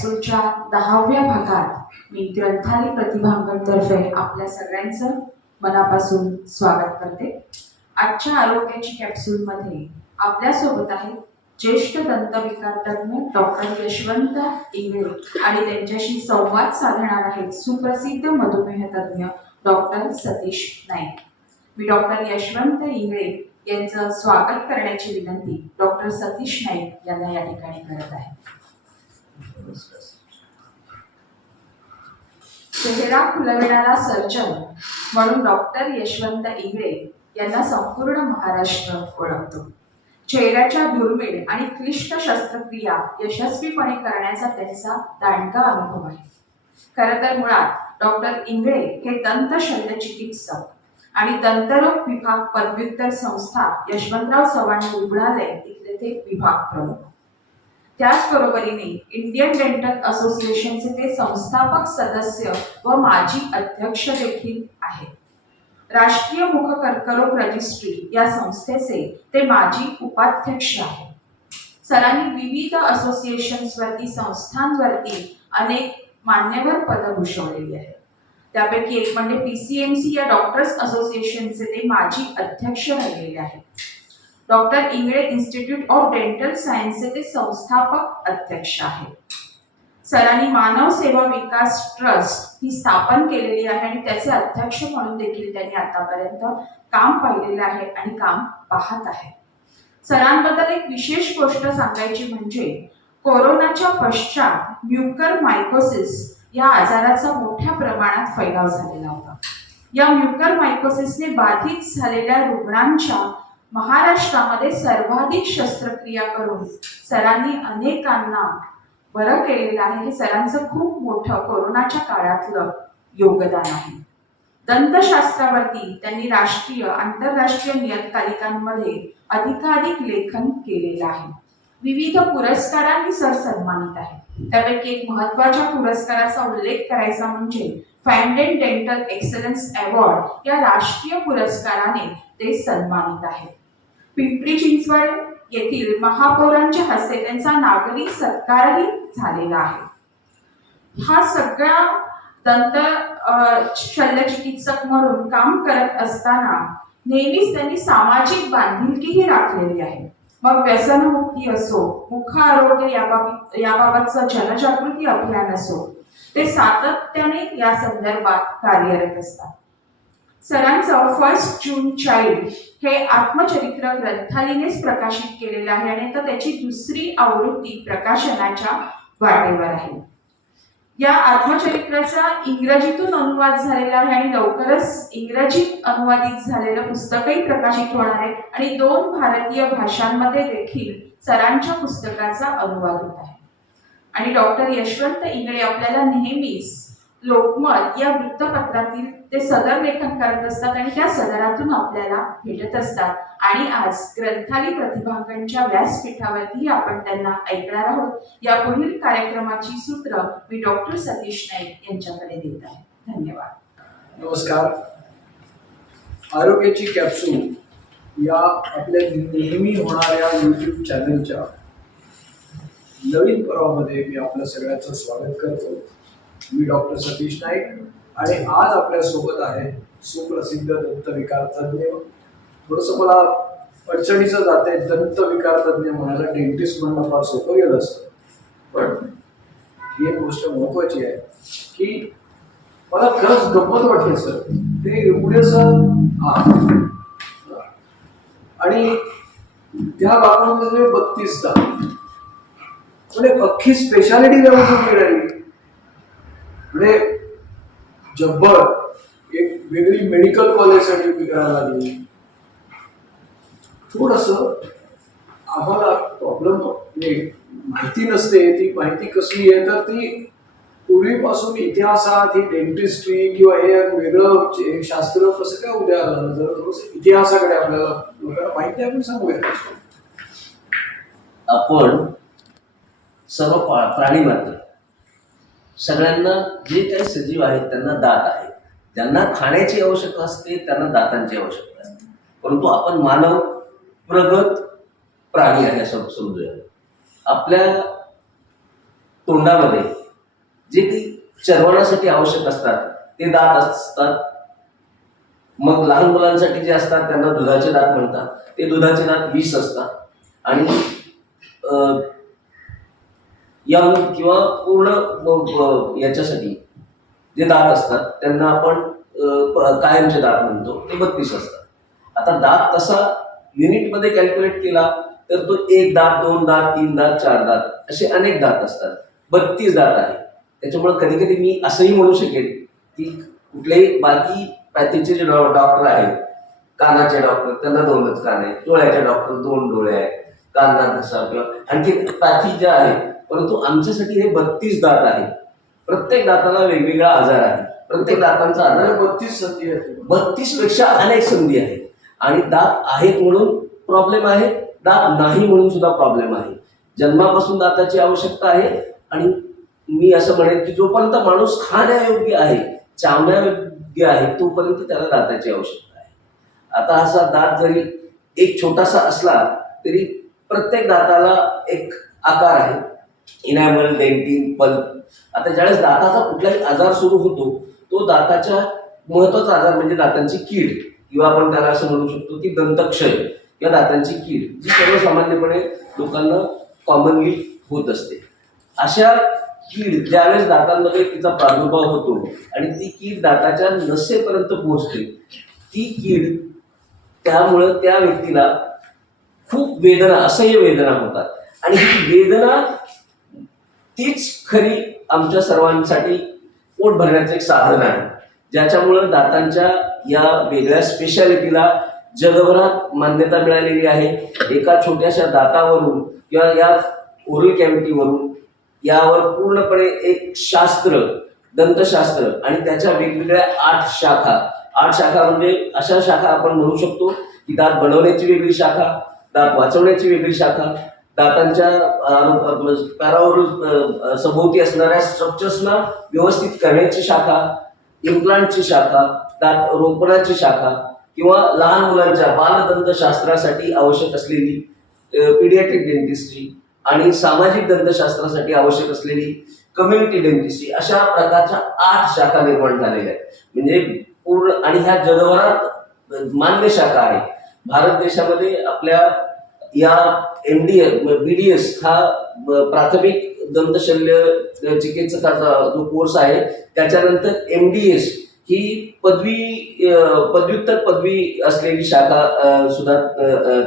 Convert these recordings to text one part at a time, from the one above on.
कॅप्सूलच्या 10व्या भागात मी ग्रंथालय प्रतिभांगणतर्फे आपल्या सगळ्यांचं मनापासून स्वागत करते। आजच्या आरोग्याची कॅप्सूलमध्ये आपल्यासोबत आहेत ज्येष्ठ दंतविकार तज्ञ डॉक्टर यशवंत इंगळे आणि त्यांच्याशी संवाद साधणार आहेत सुप्रसिद्ध मधुमेह तज्ञ डॉक्टर सतीश नाईक। मी डॉक्टर यशवंत इंगळे यांचं स्वागत करण्याची विनंती डॉक्टर सतीश नाईक यांना या ठिकाणी करत आहे। चेहरा खुलविणारा सर्जन म्हणून डॉक्टर यशवंत इंगळे यांना संपूर्ण महाराष्ट्र ओळखतो। चेहऱ्याच्या दुर्मिळ आणि क्लिष्ट शस्त्रक्रिया यशस्वीपणे करण्याचा त्यांचा दांडगा अनुभव आहे। खरं तर मुळात डॉक्टर इंगळे हे दंत शल्यचिकित्सक आणि दंतरोग विभाग पदव्युत्तर संस्था यशवंतराव चव्हाण रुग्णालय इथले ते विभाग प्रमुख। त्याचबरोबरीने इंडियन डेंटल असोसिएशनचे ते संस्थापक सदस्य व माजी अध्यक्ष देखील आहेत। राष्ट्रीय मुख कर्करोग रजिस्ट्री या संस्थेचे ते माजी उपाध्यक्ष आहेत। सरांनी विविध असोसिएशन्सवरती संस्थांवरती अनेक मान्यवर पदं भूषवलेली आहेत। त्यापैकी एक म्हणजे PCMC या डॉक्टर्स असोसिएशनचे ते माजी अध्यक्ष राहिलेले आहेत। Doctor Ingle institute of dental सायन्सचे ते संस्थापक अध्यक्ष आहेत। सरांनी मानव सेवा विकास ट्रस्ट ही स्थापन केलेली आहे आणि त्याचे अध्यक्ष म्हणून देखील त्यांनी आतापर्यंत काम पाहिलेलं आहे आणि काम पाहत आहे। सरांबद्दल एक विशेष गोष्ट सांगायची म्हणजे कोरोनाच्या पश्चात म्युकरमायकोसिस या आजाराचा मोठ्या प्रमाणात फैलाव झालेला होता। या म्युकरमायकोसिसने बाधित झालेल्या रुग्णांच्या महाराष्ट्रामध्ये सर्वाधिक शस्त्रक्रिया करून सरांनी अनेकांना बरं केलेलं आहे। हे सरांचं खूप मोठं कोरोनाच्या काळातलं योगदान आहे। दंतशास्त्रावरती त्यांनी राष्ट्रीय आंतरराष्ट्रीय नियतकालिकांमध्ये अधिकाधिक लेखन केलेलं आहे। विविध पुरस्कारांनी सर सन्मानित आहे। त्यापैकी एक महत्त्वाच्या पुरस्काराचा उल्लेख करायचा म्हणजे फॅन्डेन डेंटल एक्सलन्स अवॉर्ड या राष्ट्रीय पुरस्काराने ते सन्मानित आहेत। पिंपरी चिंचवड येथील महापौरांच्या हस्ते त्यांचा नागरी सत्कारही झालेला आहे। हा सगळा दंत शल्यचिकित्सक म्हणून काम करत असताना नेहमीच त्यांनी सामाजिक बांधिलकीही राखलेली आहे। मग व्यसनमुक्ती असो, मुख आरोग्य याबाबतचं जनजागृती अभियान असो, ते सातत्याने या संदर्भात कार्यरत असतात। सरांचं फर्स्ट जून चाइल्ड हे आत्मचरित्र ग्रंथालयानेच प्रकाशित केलेलं आहे आणि आता त्याची दुसरी आवृत्ती प्रकाशनाच्या वाटेवर आहे। या आत्मचरित्राचा इंग्रजीतून अनुवाद झालेला आहे आणि लवकरच इंग्रजीत अनुवादित झालेलं पुस्तकही प्रकाशित होणार आहे आणि 2 भारतीय भाषांमध्ये देखील सरांच्या पुस्तकाचा अनुवाद होत आहे। आणि डॉक्टर यशवंत इंगळे आपल्याला नेहमीच लोकमत या वृत्तपत्रातील ते सदर लेखन करत असतात आणि त्या सदरातून आपल्याला भेटत असतात आणि आज ग्रंथालय प्रतिभांगणच्या व्यासपीठावरती आपण त्यांना ऐकणार आहोत। या पुढील कार्यक्रमाची सूत्र मी डॉक्टर सतीश नाईक यांच्याकडे देत आहे। धन्यवाद। नमस्कार। आरोग्याची कॅप्सूल या आपल्या नेहमी होणाऱ्या YouTube चॅनलच्या नवीन पर्वामध्ये मी आपल्या सगळ्यांचं स्वागत करतो। मी डॉक्टर सतीश नाईक आणि आज आपल्या सोबत आहे सुप्रसिद्ध दंतविकार तज्ञ। थोडंसं मला अडचणीचं जाते दंतविकार तज्ञ म्हणायला, डेंटिस्ट म्हणणं फार सोपं गेलं असतं, पण ही एक गोष्ट महत्वाची आहे की मला खरंच गंमत वाटली सर ते एवढेसं आणि त्या भागामध्ये 32 दात म्हणजे अख्खी स्पेशालिटी व्यवस्थित मिळाली म्हणजे जब्बर एक वेगळी मेडिकल कॉलेजसाठी उभी करायला लागली। थोडंसं आम्हाला प्रॉब्लेम माहिती नसते। ती माहिती कसली आहे तर ती पूर्वीपासून इतिहासात ही डेंटिस्ट्री किंवा हे वेगळं शास्त्र कसं काय उद्या आलं, जर थोडंसं इतिहासाकडे आपल्याला लोकांना माहिती आपण सांगूया। आपण सर्व प्राणी मात्र सगळ्यांना जे काही सजीव आहेत त्यांना दात आहेत। ज्यांना खाण्याची आवश्यकता असते त्यांना दातांची आवश्यकता असते, परंतु आपण मानव प्रगत प्राणी आहे असं समजूया। आपल्या तोंडामध्ये जे काही चर्वणासाठी आवश्यक असतात ते दात असतात. मग लहान मुलांसाठी जे असतात त्यांना दुधाचे दात म्हणतात. ते दुधाचे दात 20 असतात. आणि यंग किंवा पूर्ण याच्यासाठी जे दात असतात त्यांना आपण कायमचे दात म्हणतो, ते 32 असतात. आता दात तसा युनिटमध्ये कॅल्क्युलेट केला तर तो 1 दात, 2 दात, 3 दात, 4 दात असे अनेक दात असतात. 32 दात आहे. त्याच्यामुळे कधी कधी मी असंही म्हणू शकेन की कुठलेही बाकी पॅथीचे जे डॉक्टर आहेत, कानाचे डॉक्टर त्यांना 2च कान आहेत, डोळ्याचे डॉक्टर 2 डोळे आहेत, काना घसा किंवा आणखी पॅथी ज्या आहेत, परंतु आमच्यासाठी हे 32 दात आहे. प्रत्येक दाताला वेगवेगळा आजार आहे. प्रत्येक दातांचा आजार 32 संधी आहेत. 32 पेक्षा अनेक संधी आहेत. आणि दात आहेत म्हणून प्रॉब्लेम आहे, दात नाही म्हणून सुद्धा प्रॉब्लेम आहे. जन्मापासून दाताची आवश्यकता आहे. आणि मी असं म्हणेन की जोपर्यंत माणूस खाण्यायोग्य आहे, चावण्यायोग्य आहे, तोपर्यंत त्याला दाताची आवश्यकता आहे. आता असा दात जरी एक छोटासा असला तरी प्रत्येक दाताला एक आकार आहे, इनॅमल, डेंटिन, पल्प. आता ज्यावेळेस दाताचा कुठलाही आजार सुरू होतो तो दाताच्या महत्वाचा आजार म्हणजे दातांची कीड, किंवा आपण त्याला असं म्हणू शकतो की दंतक्षय किंवा दातांची कीड, जी सर्वसामान्यपणे लोकांना कॉमनली होत असते. अशा कीड ज्यावेळेस दातांमध्ये तिचा प्रादुर्भाव होतो आणि ती कीड दाताच्या नसेपर्यंत पोहोचते, ती कीड त्यामुळं त्या व्यक्तीला खूप वेदना, असह्य वेदना होतात. आणि ही वेदना तीच खरी आमच्या सर्वांसाठी पोट भरण्याचं एक साधन आहे, ज्याच्यामुळं दातांच्या या वेगळ्या स्पेशालिटीला जगभरात मान्यता मिळालेली आहे. एका छोट्याशा दातावरून किंवा या ओरल कॅव्हिटीवरून यावर पूर्णपणे एक शास्त्र, दंतशास्त्र, आणि त्याच्या वेगवेगळ्या 8 शाखा म्हणजे अशा शाखा आपण म्हणू शकतो की दात बनवण्याची वेगळी शाखा, दात वाचवण्याची वेगळी शाखा, दातांच्या पॅराओरल सभोवती असणाऱ्या स्ट्रक्चर्सना व्यवस्थित करण्याची शाखा, इम्प्लांटची शाखा, दात रोपणाची शाखा, किंवा लहान मुलांच्या बालदंतशास्त्रासाठी आवश्यक असलेली पीडियाट्रिक डेंटिस्ट्री, आणि सामाजिक दंतशास्त्रासाठी आवश्यक असलेली कम्युनिटी डेंटिस्ट्री, अशा प्रकारच्या 8 शाखा निर्माण झालेल्या आहेत. म्हणजे पूर्ण, आणि ह्या जगभरात मान्य शाखा आहेत. भारत देशामध्ये आपल्या या BDS हा प्राथमिक दंतशल्य चिकित्सकाचा जो कोर्स आहे, त्याच्यानंतर MDS ही पदव्युत्तर पदवी असलेली शाखा सुद्धा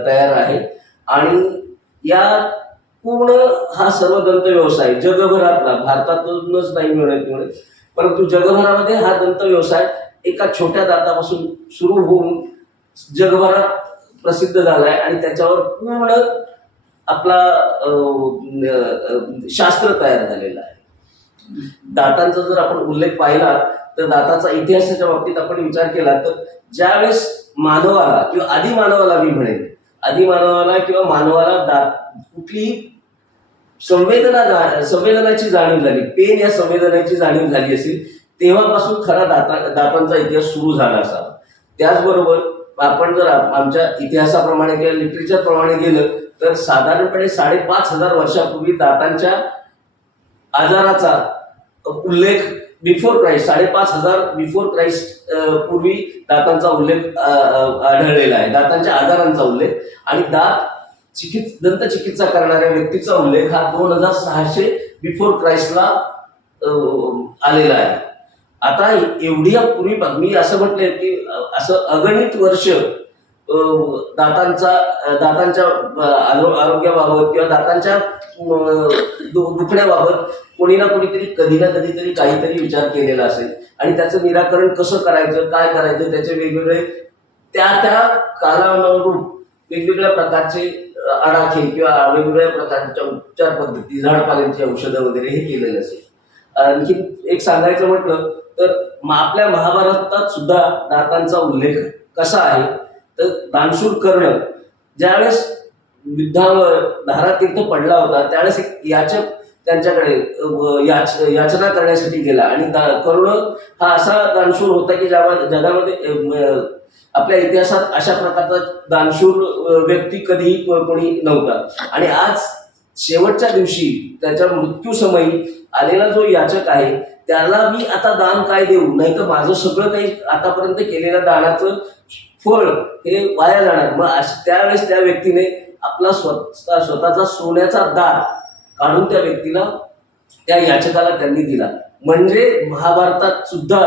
तयार आहे. आणि या पूर्ण हा सर्व दंत व्यवसाय जगभरातला, भारतातूनच नाही मिळत, परंतु जगभरामध्ये हा दंत व्यवसाय एका छोट्या दातापासून सुरू होऊन जगभरात प्रसिद्ध झालाय. आणि त्याच्यावर पूर्ण आपला शास्त्र तयार झालेलं आहे. दातांचा जर आपण उल्लेख पाहिला तर दाताचा इतिहासाच्या बाबतीत आपण विचार केला तर ज्यावेळेस मानवाला किंवा आदिमानवाला, मी म्हणेन आदिमानवाला किंवा मानवाला दात कुठलीही संवेदनाची जाणीव झाली, पेन या संवेदनाची जाणीव झाली असेल, तेव्हापासून खरा दातांचा इतिहास सुरू झाला असावा. त्याचबरोबर आपण जर आमच्या इतिहासाप्रमाणे किंवा लिटरेचर प्रमाणे गेलं तर साधारणपणे 5,500 वर्षापूर्वी दातांच्या आजाराचा उल्लेख बिफोर क्राइस्ट, 5,500 बिफोर क्राइस्ट पूर्वी दातांचा उल्लेख आढळलेला आहे, दातांच्या आजारांचा उल्लेख. आणि दंतचिकित्सा करणाऱ्या व्यक्तीचा उल्लेख हा 2600 बिफोर क्राइस्टला आलेला आहे. आता एवढ्या पूर्वी मी असं म्हटलंय की असं अगणित वर्ष दातांच्या आरोग्याबाबत किंवा दातांच्या दुखण्याबाबत कोणी ना कोणीतरी कधी ना कधीतरी काहीतरी विचार केलेला असेल. आणि त्याचं निराकरण कसं करायचं, काय करायचं, त्याचे वेगवेगळे त्या कालानुरूप वेगवेगळ्या प्रकारचे आडाखे किंवा वेगवेगळ्या प्रकारच्या उपचार पद्धती, झाडपाल्यांची औषधं वगैरे हे केलेलं असेल. आणखी एक सांगायचं म्हटलं तर आपल्या महाभारतात सुद्धा दातांचा उल्लेख कसा आहे तर दानशूर कर्ण ज्यावेळेस युद्धावर धारातीर्थ पडला होता त्यावेळेस एक याचक त्यांच्याकडे याचना करण्यासाठी गेला. आणि कर्ण हा असा दानशूर होता की जगामध्ये आपल्या इतिहासात अशा प्रकारचा दानशूर व्यक्ती कधीही कोणी नव्हता. आणि आज शेवटच्या दिवशी त्याच्या मृत्यूसमयी आलेला जो याचक आहे त्याला मी आता दान काय देऊ, नाही तर माझं सगळं काही आतापर्यंत केलेल्या दानाचं फळ हे वाया जाणार. मग त्यावेळेस त्या व्यक्तीने आपला स्वतःचा सोन्याचा दार काढून त्या व्यक्तीला, त्या याचकाला त्यांनी दिला. म्हणजे महाभारतात सुद्धा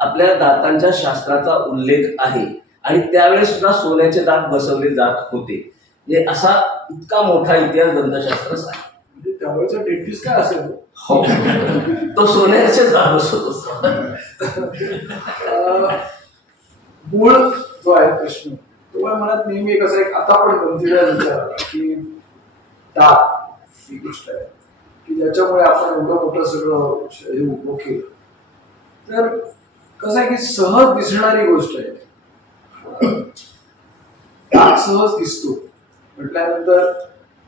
आपल्या दातांच्या शास्त्राचा उल्लेख आहे आणि त्यावेळेस सुद्धा सोन्याचे दात बसवले जात होते. म्हणजे असा इतका मोठा इतिहास दंतशास्त्राचा आहे. म्हणजे त्यावेळेचा डेंटिस्ट काय असेल? हो, तो सोन्याचे दात बसवत असतो. मूळ जो आहे प्रश्न तुम्हाला मनात नेहमी कसं एक, आता पण गमतीदार विचार की दात ही गोष्ट आहे की ज्याच्यामुळे आपण एवढं मोठं सगळं हे उभं केलं. तर कसं आहे की सहज दिसणारी गोष्ट आहे, दात सहज दिसतो म्हटल्यानंतर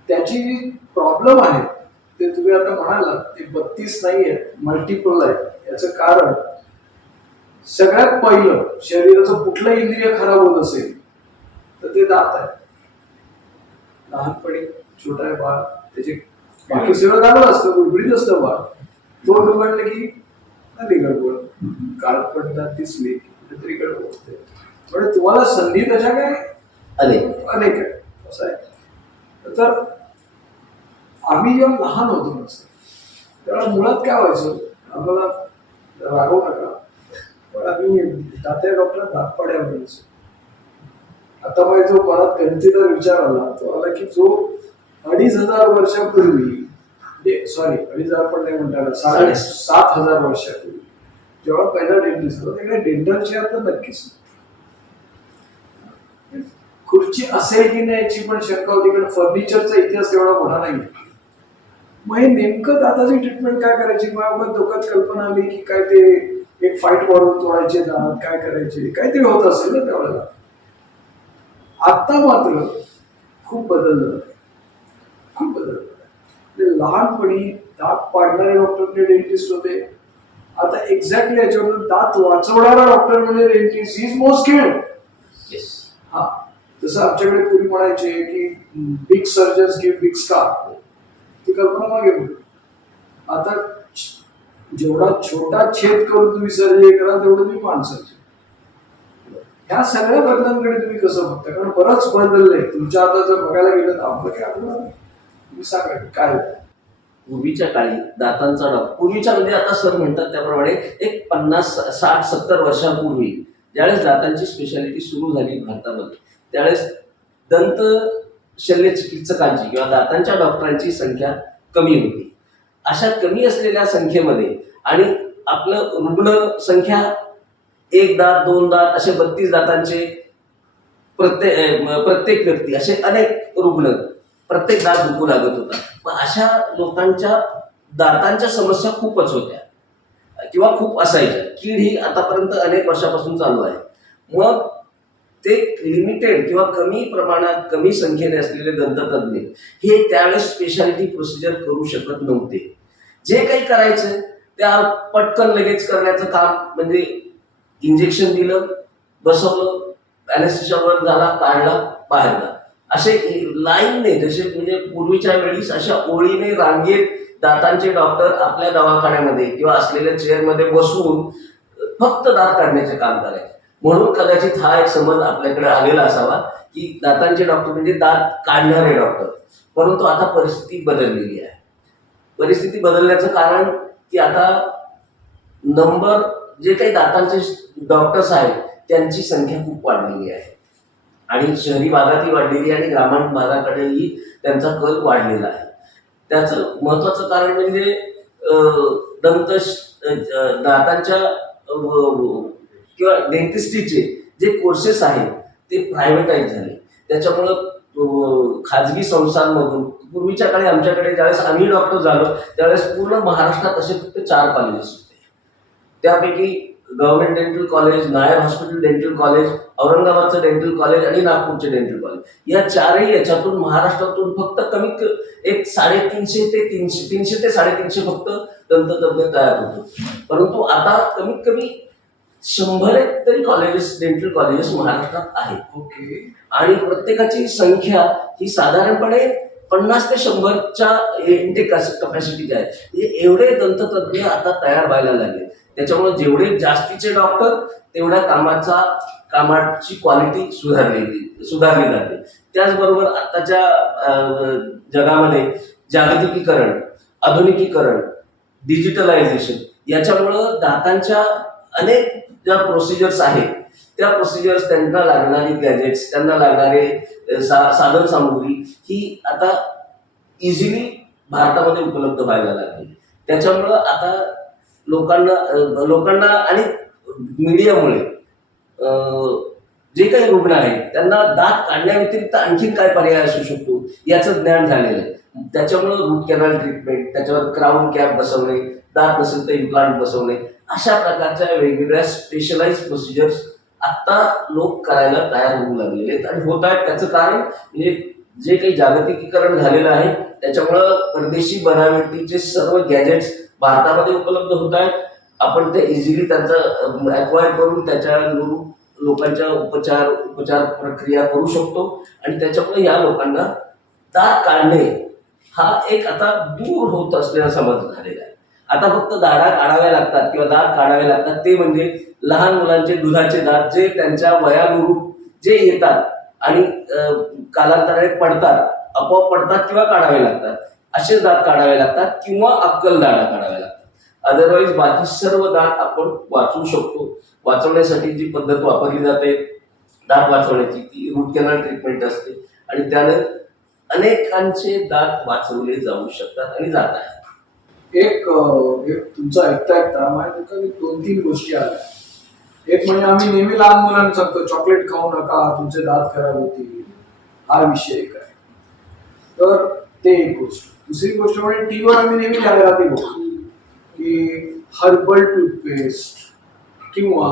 त्याची जी प्रॉब्लेम आहे ते तुम्ही आता म्हणाला ते 32 नाही आहेत, मल्टिपल आहे. याचं कारण सगळ्यात पहिलं शरीराचं कुठलं इंद्रिय खराब होत असेल तर ते दात आहे. लहानपणी छोटा आहे बाळ, त्याचे बाकी सगळं झालं असतं, गुडगुडीत असतं बाळ. तोंड उघडलं की नाही गडबड, काळपट दात दिसले की कुठेतरी गडबड होते. म्हणजे तुम्हाला संधी तशा काय अनेक अनेक आहे, असं आहे. तर आम्ही जेव्हा लहान होतो नसतं तेव्हा मुळात काय व्हायचं, आम्हाला रागवू नका पण आम्ही दात्या डॉक्टर दातपाड्या म्हणायचो. आता मग जो मनात गणितीदार विचार आला तो आला की जो 2500 वर्षापूर्वी, सॉरी 2500 पण नाही म्हणता आला, 7,500 वर्षापूर्वी जेव्हा पहिला डेंटिस्ट होता तिकडे डेंटल चेअर तर नक्कीच खुर्ची असेल की नाही याची पण शंका होती, कारण फर्निचरचा इतिहास एवढा मोठा नाही. मग हे नेमकं दाताची ट्रीटमेंट काय करायची, मग डोक्यात कल्पना आली की काय ते एक फाईट मारून तोडायचे दात, काय करायचे, काहीतरी होत असेल ना त्यावेळेला. आता मात्र खूप बदललं, खूप बदललं. म्हणजे लहानपणी दात पाडणारे डॉक्टर डेंटिस्ट होते, आता एक्झॅक्टली याच्यावर दात वाचवणारा डॉक्टर म्हणजे डेंटिस्ट इज मोस्ट स्किल्ड. हा, जसं आमच्याकडे पूर्वी म्हणायचे की big surgeons give big scar, ती कल्पना मागे बोलू. आता जेवढा छोटा छेद करून तुम्ही सर्जरी करा तेवढं तुम्ही माणसाचे. ह्या सगळ्या बदलांकडे तुम्ही कसं बघता, कारण बरंच बदललंय तुमच्या आता जर बघायला गेलं तर आपलं काय आपलं तुम्ही सांगा काय. पूर्वीच्या काळी दातांचा डॉक्टर, पूर्वीच्या म्हणजे आता सर म्हणतात त्याप्रमाणे एक 50, 60, 70 वर्षांपूर्वी ज्यावेळेस दातांची स्पेशालिटी सुरू झाली भारतामध्ये त्यावेळेस दंत शल्य चिकित्सकांची किंवा दातांच्या डॉक्टरांची संख्या कमी होती. अशा कमी असलेल्या संख्येमध्ये आणि आपलं रुग्ण संख्या 1 दात 2 दात असे 32 दातांचे प्रत्येक व्यक्ती असे अनेक रुग्ण प्रत्येक दात दुखू लागत होता. मग अशा लोकांच्या दातांच्या समस्या खूपच होत्या किंवा खूप असायच्या. कीड ही आतापर्यंत अनेक वर्षापासून चालू आहे. मग ते लिमिटेड किंवा कमी प्रमाणात कमी संख्येने असलेले दंततज्ञ हे त्यावेळेस स्पेशालिटी प्रोसिजर करू शकत नव्हते. जे काही करायचं त्या पटकन लगेच करण्याचं काम म्हणजे इंजेक्शन दिलं, बसवलं, अॅनेस्थेशियावर झाला, काढला, बाहेर जा, असे लाईनने जसे म्हणजे पूर्वीच्या वेळीस अशा ओळीने रांगेत दातांचे डॉक्टर आपल्या दवाखान्यामध्ये किंवा असलेल्या चेअरमध्ये बसून फक्त दात काढण्याचे काम करायचे. म्हणून कदाचित हा एक समज आपल्याकडे आलेला असावा की दातांचे डॉक्टर म्हणजे दात काढणारे डॉक्टर. परंतु आता परिस्थिती बदललेली आहे. परिस्थिती बदलण्याचं कारण की आता नंबर जे काही दातांचे डॉक्टर्स आहेत त्यांची संख्या खूप वाढलेली आहे आणि शहरी भागातही वाढलेली आहे आणि ग्रामीण भागाकडेही त्यांचा कल वाढलेला आहे. त्याचं महत्वाचं कारण म्हणजे दातांच्या किंवा डेंटिस्ट्रीचे जे कोर्सेस आहेत ते प्रायव्हेटाईज झाले. त्याच्यामुळं खाजगी संस्थांमधून पूर्वीच्या काळी आमच्याकडे ज्यावेळेस आम्ही डॉक्टर झालो त्यावेळेस पूर्ण महाराष्ट्रात असे फक्त 4 कॉलेजेस होते. त्यापैकी government dental college, Nair hospital dental college, औरंगाबादचं डेंटल कॉलेज आणि नागपूरचे डेंटल कॉलेज, या 4ही याच्यातून महाराष्ट्रातून फक्त कमी एक 350 ते 350 फक्त दंततज्ञ तयार होतो. परंतु आता कमीत कमी 100 तरी कॉलेजेस, डेंटल कॉलेजेस महाराष्ट्रात आहेत. ओके. आणि प्रत्येकाची संख्या ही साधारणपणे 50 ते 100च्या इंटेक कपॅसिटीचे आहेत. म्हणजे एवढे दंततज्ञ आता तयार व्हायला लागले. त्याच्यामुळे जेवढे जास्तीचे डॉक्टर तेवढ्या कामाची क्वालिटी सुधारली जाते. त्याचबरोबर आताच्या जगामध्ये जागतिकीकरण, आधुनिकीकरण, डिजिटलायझेशन याच्यामुळं दातांच्या अनेक ज्या प्रोसिजर्स आहेत त्या प्रोसिजर्स, त्यांना लागणारी गॅजेट्स, त्यांना लागणारे साधन सामुग्री ही आता इझिली भारतामध्ये उपलब्ध व्हायला लागली. त्याच्यामुळं आता लोकांना आणि मीडियामुळे जे काही रुग्ण आहेत त्यांना दात काढण्याव्यतिरिक्त आणखीन काय पर्याय असू शकतो याचं ज्ञान झालेलं आहे. त्याच्यामुळं रूट कॅनल ट्रीटमेंट, त्याच्यावर क्राऊन कॅप बसवणे, दात नसेल तर इम्प्लांट बसवणे, अशा प्रकारच्या वेगवेगळ्या स्पेशलाइज प्रोसिजर्स आता लोक करायला तयार होऊ लागलेले आहेत आणि होत आहेत. त्याचं कारण म्हणजे जे काही जागतिकीकरण झालेलं आहे त्याच्यामुळं परदेशी बनावटीचे सर्व गॅजेट्स भारतामध्ये उपलब्ध होत आहेत. आपण ते इझिली त्यांचं ॲक्वायर करून त्याच्यावरून लोकांच्या उपचार प्रक्रिया करू शकतो आणि त्याच्यामुळे या लोकांना दात काढणे हा एक आता दूर होत असलेला समज झालेला आहे. आता फक्त दाढा काढाव्या लागतात किंवा दात काढावे लागतात ते म्हणजे लहान मुलांचे दुधाचे दात जे त्यांच्या वयानुरूप जे येतात आणि कालांतराने पडतात, आपोआप पडतात किंवा काढावे लागतात, असे दात काढावे लागतात किंवा अक्कल दाढा काढाव्या लागतात. अदरवाईज बाकी सर्व दात आपण वाचवू शकतो. वाचवण्यासाठी जी पद्धत वापरली जाते दात वाचवण्याची ती रूट कॅनल ट्रीटमेंट असते आणि त्याने अनेकांचे दात वाचवले जाऊ शकतात आणि जात आहेत. एक तुमचं ऐकता माझ्या डोक्यात 2-3 गोष्टी आल्या. एक म्हणजे आम्ही नेहमी लहान मुलांना सांगतो चॉकलेट खाऊ नका, तुमचे दात खराब होतील, हा विषय एक आहे. तर ते एक गोष्ट. दुसरी गोष्ट म्हणजे टीव्हीवर आम्ही नेहमी जाहिराती बघतो की हर्बल टूथपेस्ट किंवा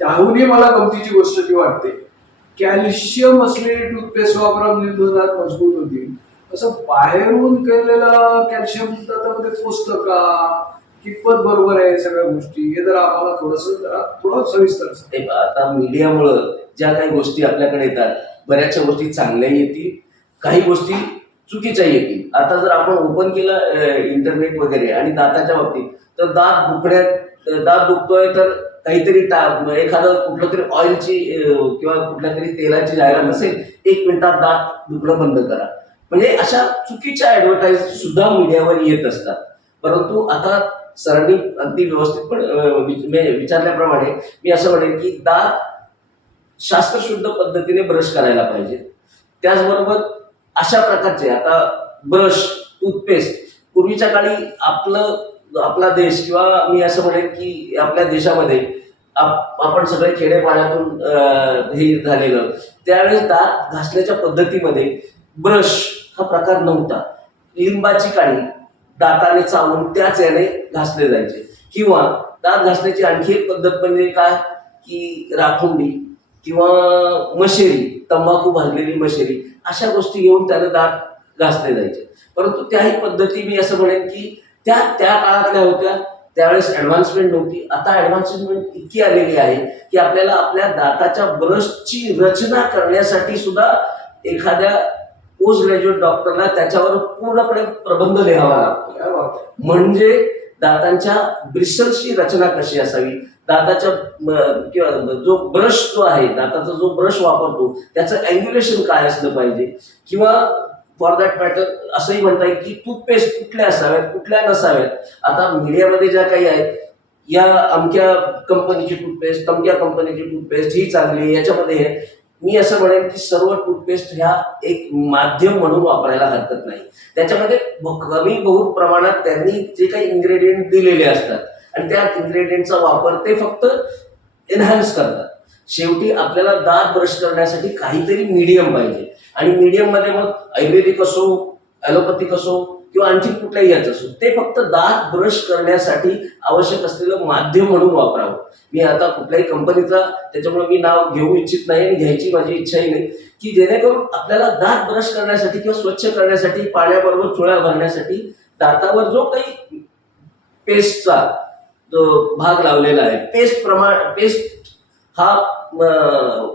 त्याहूनही मला गमतीची गोष्ट जी वाटते कॅल्शियम असलेली टूथपेस्ट वापरा म्हणजे दात मजबूत होतील. असं बाहेरून केलेलं कॅल्शियम दातामध्ये पोचतं का, कितपत बरोबर आहे सगळ्या गोष्टी, हे जरा आम्हाला थोडं सविस्तर सांगा. आता मीडियामुळं ज्या काही गोष्टी आपल्याकडे येतात बऱ्याचशा गोष्टी चांगल्या येतील, काही गोष्टी चुकीच्या येतील. आता जर आपण ओपन केलं इंटरनेट वगैरे आणि दाताच्या बाबतीत तर दात दुखतोय तर काहीतरी एखादं कुठलं तरी ऑइलची किंवा कुठल्या तरी तेलाची जाहिरात असेल, 1 मिनिटात दात दुखणं बंद करा. म्हणजे अशा चुकीच्या ऍडव्हर्टाईज सुद्धा मीडियावर येत असतात. परंतु आता सरांनी अगदी व्यवस्थितपणे विचारल्याप्रमाणे मी असं म्हणेन की दात शास्त्रशुद्ध पद्धतीने ब्रश करायला पाहिजे. त्याचबरोबर अशा प्रकारचे आता ब्रश, टूथपेस्ट पूर्वीच्या काळी आपला देश किंवा मी असं म्हणेन की आपल्या देशामध्ये आपण सगळे खेडेपाड्यातून हे झालेलं, त्यावेळेस दात घासण्याच्या पद्धतीमध्ये ब्रश हा प्रकार नव्हता. लिंबाची काडी दाताने चावून त्याच याने घासले जायचे किंवा दात घासण्याची आणखी एक पद्धत म्हणजे काय की राखुंडी किंवा मशेरी, तंबाखू भाजलेली मशेरी, अशा गोष्टी घेऊन त्याने दात घासले जायचे. परंतु त्याही पद्धती मी असं म्हणेन की त्या काळातल्या होत्या. त्यावेळेस ऍडव्हान्समेंट नव्हती. आता ऍडव्हान्समेंट इतकी आलेली आहे की आपल्याला आपल्या दाताच्या ब्रशची रचना करण्यासाठी सुद्धा एखाद्या पोस्ट ग्रॅज्युएट डॉक्टरला त्याच्यावर पूर्णपणे प्रबंध लिहावा लागतो. म्हणजे दातांच्या ब्रिसल्सची रचना कशी असावी, दाताच्या किंवा जो ब्रश जो आहे, दाताचा जो ब्रश वापरतो त्याचं अँग्युलेशन काय असलं पाहिजे किंवा फॉर दॅट मॅटर असंही म्हणता येईल की टूथपेस्ट कुठल्या असाव्यात, कुठल्या नसाव्यात. आता मीडियामध्ये ज्या काही आहेत, या अमक्या कंपनीची टूथपेस्ट, तमक्या कंपनीची टूथपेस्ट ही चांगली, याच्यामध्ये आहे. मी असं म्हणेन की सर्व टूथपेस्ट ह्या एक माध्यम म्हणून वापरायला हरकत नाही. त्याच्यामध्ये कमी बहुत प्रमाणात त्यांनी जे काही इन्ग्रेडियंट दिलेले असतात आणि त्या इन्ग्रेडियंटचा वापर ते फक्त एनहान्स करतात. शेवटी आपल्याला दात ब्रश करण्यासाठी काहीतरी मीडियम पाहिजे आणि मीडियम मध्ये मग आयुर्वेदिक असो, ॲलोपॅथिक असो किंवा आणखी कुठल्याही याचं असो, ते फक्त दात ब्रश करण्यासाठी आवश्यक असलेलं माध्यम म्हणून वापरावं. मी आता कुठल्याही कंपनीचा त्याच्यामुळे मी नाव घेऊ इच्छित नाही आणि घ्यायची माझी इच्छाही नाही, की जेणेकरून आपल्याला दात ब्रश करण्यासाठी किंवा स्वच्छ करण्यासाठी, पाण्याबरोबर चुळ्या भरण्यासाठी दातावर जो काही पेस्टचा जो भाग लावलेला आहे, पेस्ट हा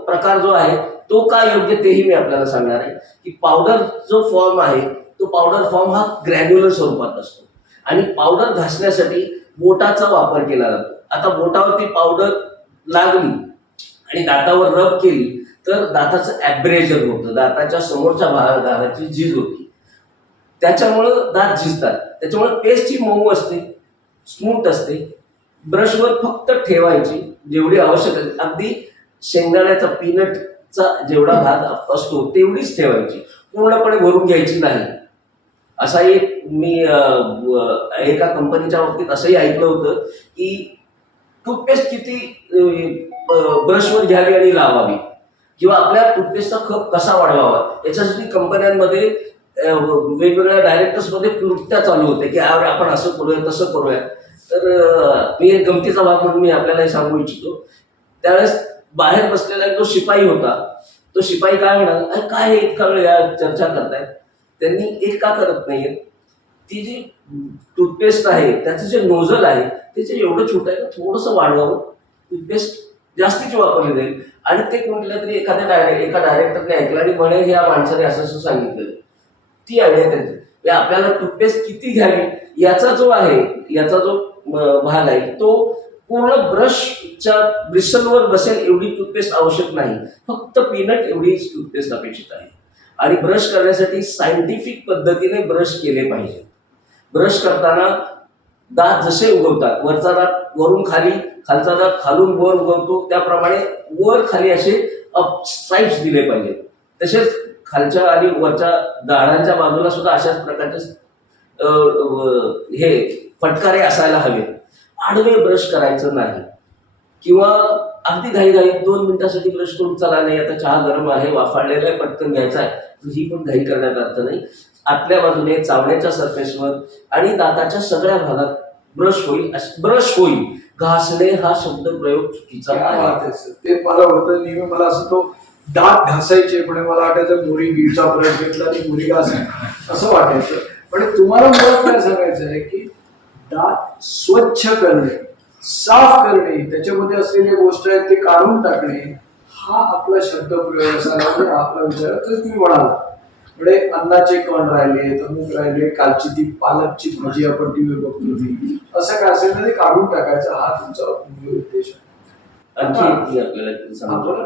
प्रकार जो आहे तो का योग्य तेही मी आपल्याला सांगणार आहे. की पावडर जो फॉर्म आहे तो पावडर फॉर्म हा ग्रॅन्युलर स्वरूपात असतो आणि पावडर घासण्यासाठी बोटाचा वापर केला जातो. आता बोटावरती पावडर लागली आणि दातावर रब केली तर दाताचं ॲब्रेजन होतं, दाताच्या समोरच्या भागाची झीज होती, त्याच्यामुळं दात झिजतात. त्याच्यामुळे पेस्ट ही मऊ असते, स्मूथ असते. ब्रशवर फक्त ठेवायची जेवढी आवश्यक आहे, अगदी शेंगदाण्याचा पीनटचा जेवढा भाग असतो तेवढीच ठेवायची, पूर्णपणे भरून घ्यायची नाही. असा एक मी एका कंपनीच्या बाबतीत असंही ऐकलं होतं की टूथपेस्ट किती ब्रशवर घ्यावी आणि लावावी किंवा आपल्या टूथपेस्टचा खप कसा वाढवावा याच्यासाठी कंपन्यांमध्ये वेगवेगळ्या डायरेक्टर्समध्ये क्लुप्त्या चालू होते की अरे आपण असं करूया तसं करूया. तर मी एक गमतीचा भाग म्हणून मी आपल्याला हे सांगू इच्छितो. त्यावेळेस बाहेर बसलेला एक जो शिपाई होता, तो शिपाई काय म्हणाला, अरे काय हे इतका वेळ या चर्चा करतायत, त्यांनी एक का करत नाहीये, ती जी टूथपेस्ट आहे त्याचं जे नोझल आहे ते जे एवढं छोटं आहे थोडंसं वाढवावं, टूथपेस्ट जास्तीची वापरली जाईल. आणि ते कुठल्या तरी एका डायरेक्टरने ऐकलं आणि म्हणे ह्या माणसाने असं असं सांगितलं. ती आयडिया त्यांची म्हणजे आपल्याला टूथपेस्ट किती घ्यावी याचा जो भाग आहे तो पूर्ण ब्रशच्या ब्रिसलवर बसेल एवढी टूथपेस्ट आवश्यक नाही, फक्त पीनट एवढीच टूथपेस्ट अपेक्षित आहे. आणि ब्रश करण्यासाठी सायंटिफिक पद्धतीने ब्रश केले पाहिजे. ब्रश करताना दात जसे उगवतात, वरचा दात वरून खाली, खालचा दात खालून वर उगवतो, त्याप्रमाणे वर खाली असे स्ट्राइप्स दिले पाहिजेत. तसेच खालच्या आणि वरच्या दाढांच्या बाजूला सुद्धा अशाच प्रकारचे हे फटकारे असायला हवे. आडवे ब्रश करायचं नाही किंवा अगदी घाईघाईत 2 मिनिटासाठी ब्रश करून चला नाही, आता चहा गरम आहे, वाफाळलेला आहे, पटकन घ्यायचा आहे, ही पण घाई करण्यात अर्थ नाही. आतल्या बाजूने चावण्याच्या सरफेसवर आणि दाताच्या सगळ्या भागात ब्रश होईल. घासणे हा शब्द प्रयोग चुकीचा आहे. ते मला होतं नेहमी, मला असं तो दात घासायचे पण मला वाटायचं मोरिंगीचा ब्रश घेतला आणि मोरी घासायचं असं वाटायचं. पण तुम्हाला मुळात काय सांगायचं आहे की दात स्वच्छ करणे, साफ करणे, त्याच्यामध्ये असलेल्या गोष्टी आहेत ते काढून टाकणे हा आपला शब्दप्रयोग असायला म्हणजे आपला विचार. तर तुम्ही म्हणाला म्हणजे अन्नाचे कण राहिले, अमुक राहिले, कालची ती पालकची भाजी आपण टीव्ही बघतो ती, असं काय असेल तर ते काढून टाकायचं हा तुमचा मूळ उद्देश आहे. आणखी आपल्याला सांगतो,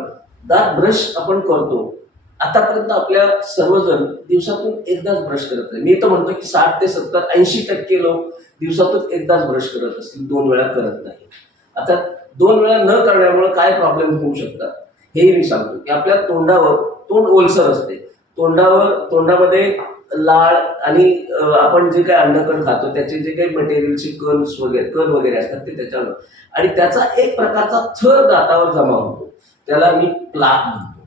दात ब्रश आपण करतो. आतापर्यंत आपल्या सर्वजण दिवसातून एकदाच ब्रश करत नाही. मी तर म्हणतो की 60 ते 70, 80% लोक दिवसातून एकदाच ब्रश करत असतील, 2 वेळा करत नाही. आता 2 वेळा न करण्यामुळे काय प्रॉब्लेम होऊ शकतात हे मी सांगतो की आपल्या तोंड ओलसर असते, तोंडामध्ये लाळ आणि आपण जे काही अन्नकण खातो त्याचे जे काही मटेरियलचे कण वगैरे असतात ते त्याच्यावर, आणि त्याचा एक प्रकारचा थर दातावर जमा होतो, त्याला मी प्लाक म्हणतो,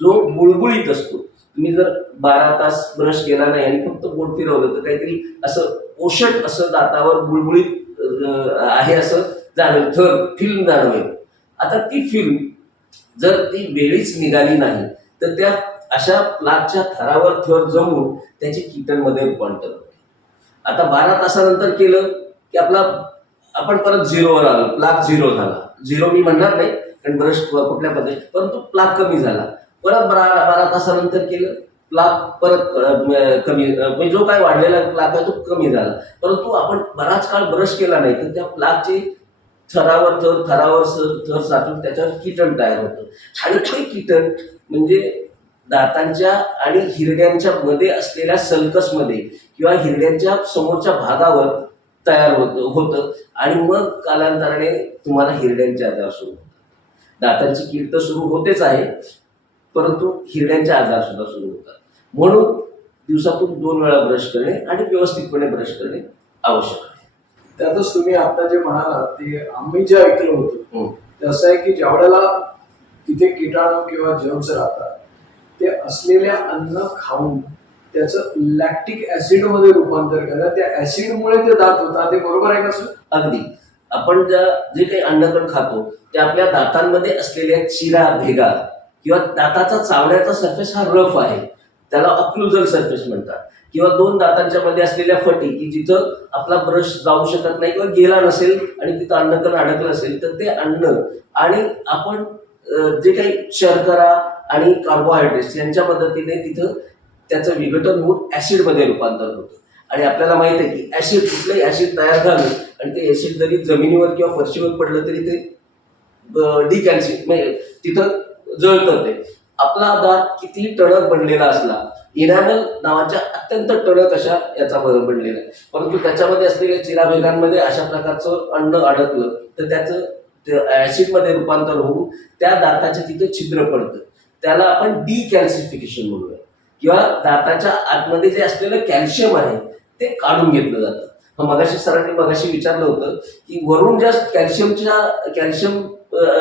जो बुळबुळीत असतो. तुम्ही जर 12 तास ब्रश केला नाही आणि फक्त बोट फिरवलं तर काहीतरी असं ओशट असं दातावर बुळबुळीत आहे असं जाणवेल, थर फिल्म जाणवेल. आता ती फिल्म जर ती वेळीच निघाली नाही तर त्या अशा प्लाकच्या थरावर थर जमून त्याची कीटनमध्ये रूपांतर होते. आता 12 तासानंतर केलं की आपण परत झिरोवर आलो, प्लाक झिरो झाला. झिरो मी म्हणणार नाही कारण ब्रश कुठल्या पद्धती, परंतु प्लाक कमी झाला. परत 12 तासानंतर केलं, प्लाक परत कमी, म्हणजे जो काय वाढलेला प्लाक आहे तो कमी झाला. परंतु आपण बराच काळ ब्रश केला नाही तर त्या प्लाकचे थरावर थर साठून त्याच्यावर कीटन तयार होतं. आणि ते कीटन म्हणजे दातांच्या आणि हिरड्यांच्या मध्ये असलेल्या सल्कसमध्ये किंवा हिरड्यांच्या समोरच्या भागावर तयार होतं आणि मग कालांतराने तुम्हाला हिरड्यांचे आजार सुरू होतात. दातांची कीड तर सुरू होतेच आहे, परंतु हिरड्यांचे आजार सुद्धा सुरू होतात. म्हणून दिवसातून 2 वेळा ब्रश करणे आणि व्यवस्थितपणे ब्रश करणे आवश्यक आहे. त्यातच तुम्ही आता जे म्हणालात ते आम्ही जे ऐकलं होतं ते असं आहे की ज्यावेळेला तिथे किटाणू किंवा जर्म्स राहतात ते असलेल्या अन्न खाऊन त्याचं लॅक्टिक ऍसिड मध्ये रूपांतर करतात, त्या ऍसिडमुळे ते दात होतात. ते बरोबर आहे का सर? अगदी. आपण जे काही अन्नकण खातो ते आपल्या दातांमध्ये असलेल्या चिरा भेगा किंवा दाताचा चावण्याचा सरफेस हा रफ आहे, त्याला ऑक्लुजल सरफेस म्हणतात, किंवा 2 दातांच्या मध्ये असलेल्या फटी की जिथं आपला ब्रश जाऊ शकत नाही किंवा गेला नसेल आणि तिथं अन्नकण अडकलं असेल तर ते अन्न आणि आपण जे काही शर्करा आणि कार्बोहायड्रेट्स यांच्या मदतीने तिथं त्याचं विघटन होऊन ऍसिडमध्ये रूपांतर होतं. आणि आपल्याला माहित आहे की ऍसिड, कुठलंही ऍसिड तयार झालं आणि ते ऍसिड जरी जमिनीवर किंवा फरशीवर पडलं तरी ते डिकॅल्शियम म्हणजे तिथं जळतं ते. आपला दात किती टणक बनलेला असला, इनॅमल नावाच्या अत्यंत टणक अशा याचा बनलेला आहे, परंतु त्याच्यामध्ये असलेल्या चिराभेगांमध्ये अशा प्रकारचं अन्न अडकलं तर त्याचं ऍसिडमध्ये रूपांतर होऊन त्या दाताच्या तिथे छिद्र पडतं. त्याला आपण डिकॅल्सिफिकेशन म्हणूया, किंवा दाताच्या आतमध्ये जे असलेलं कॅल्शियम आहे ते काढून घेतलं जातं. मगाशी सरांनी मगाशी विचारलं होतं की वरून जास्त कॅल्शियम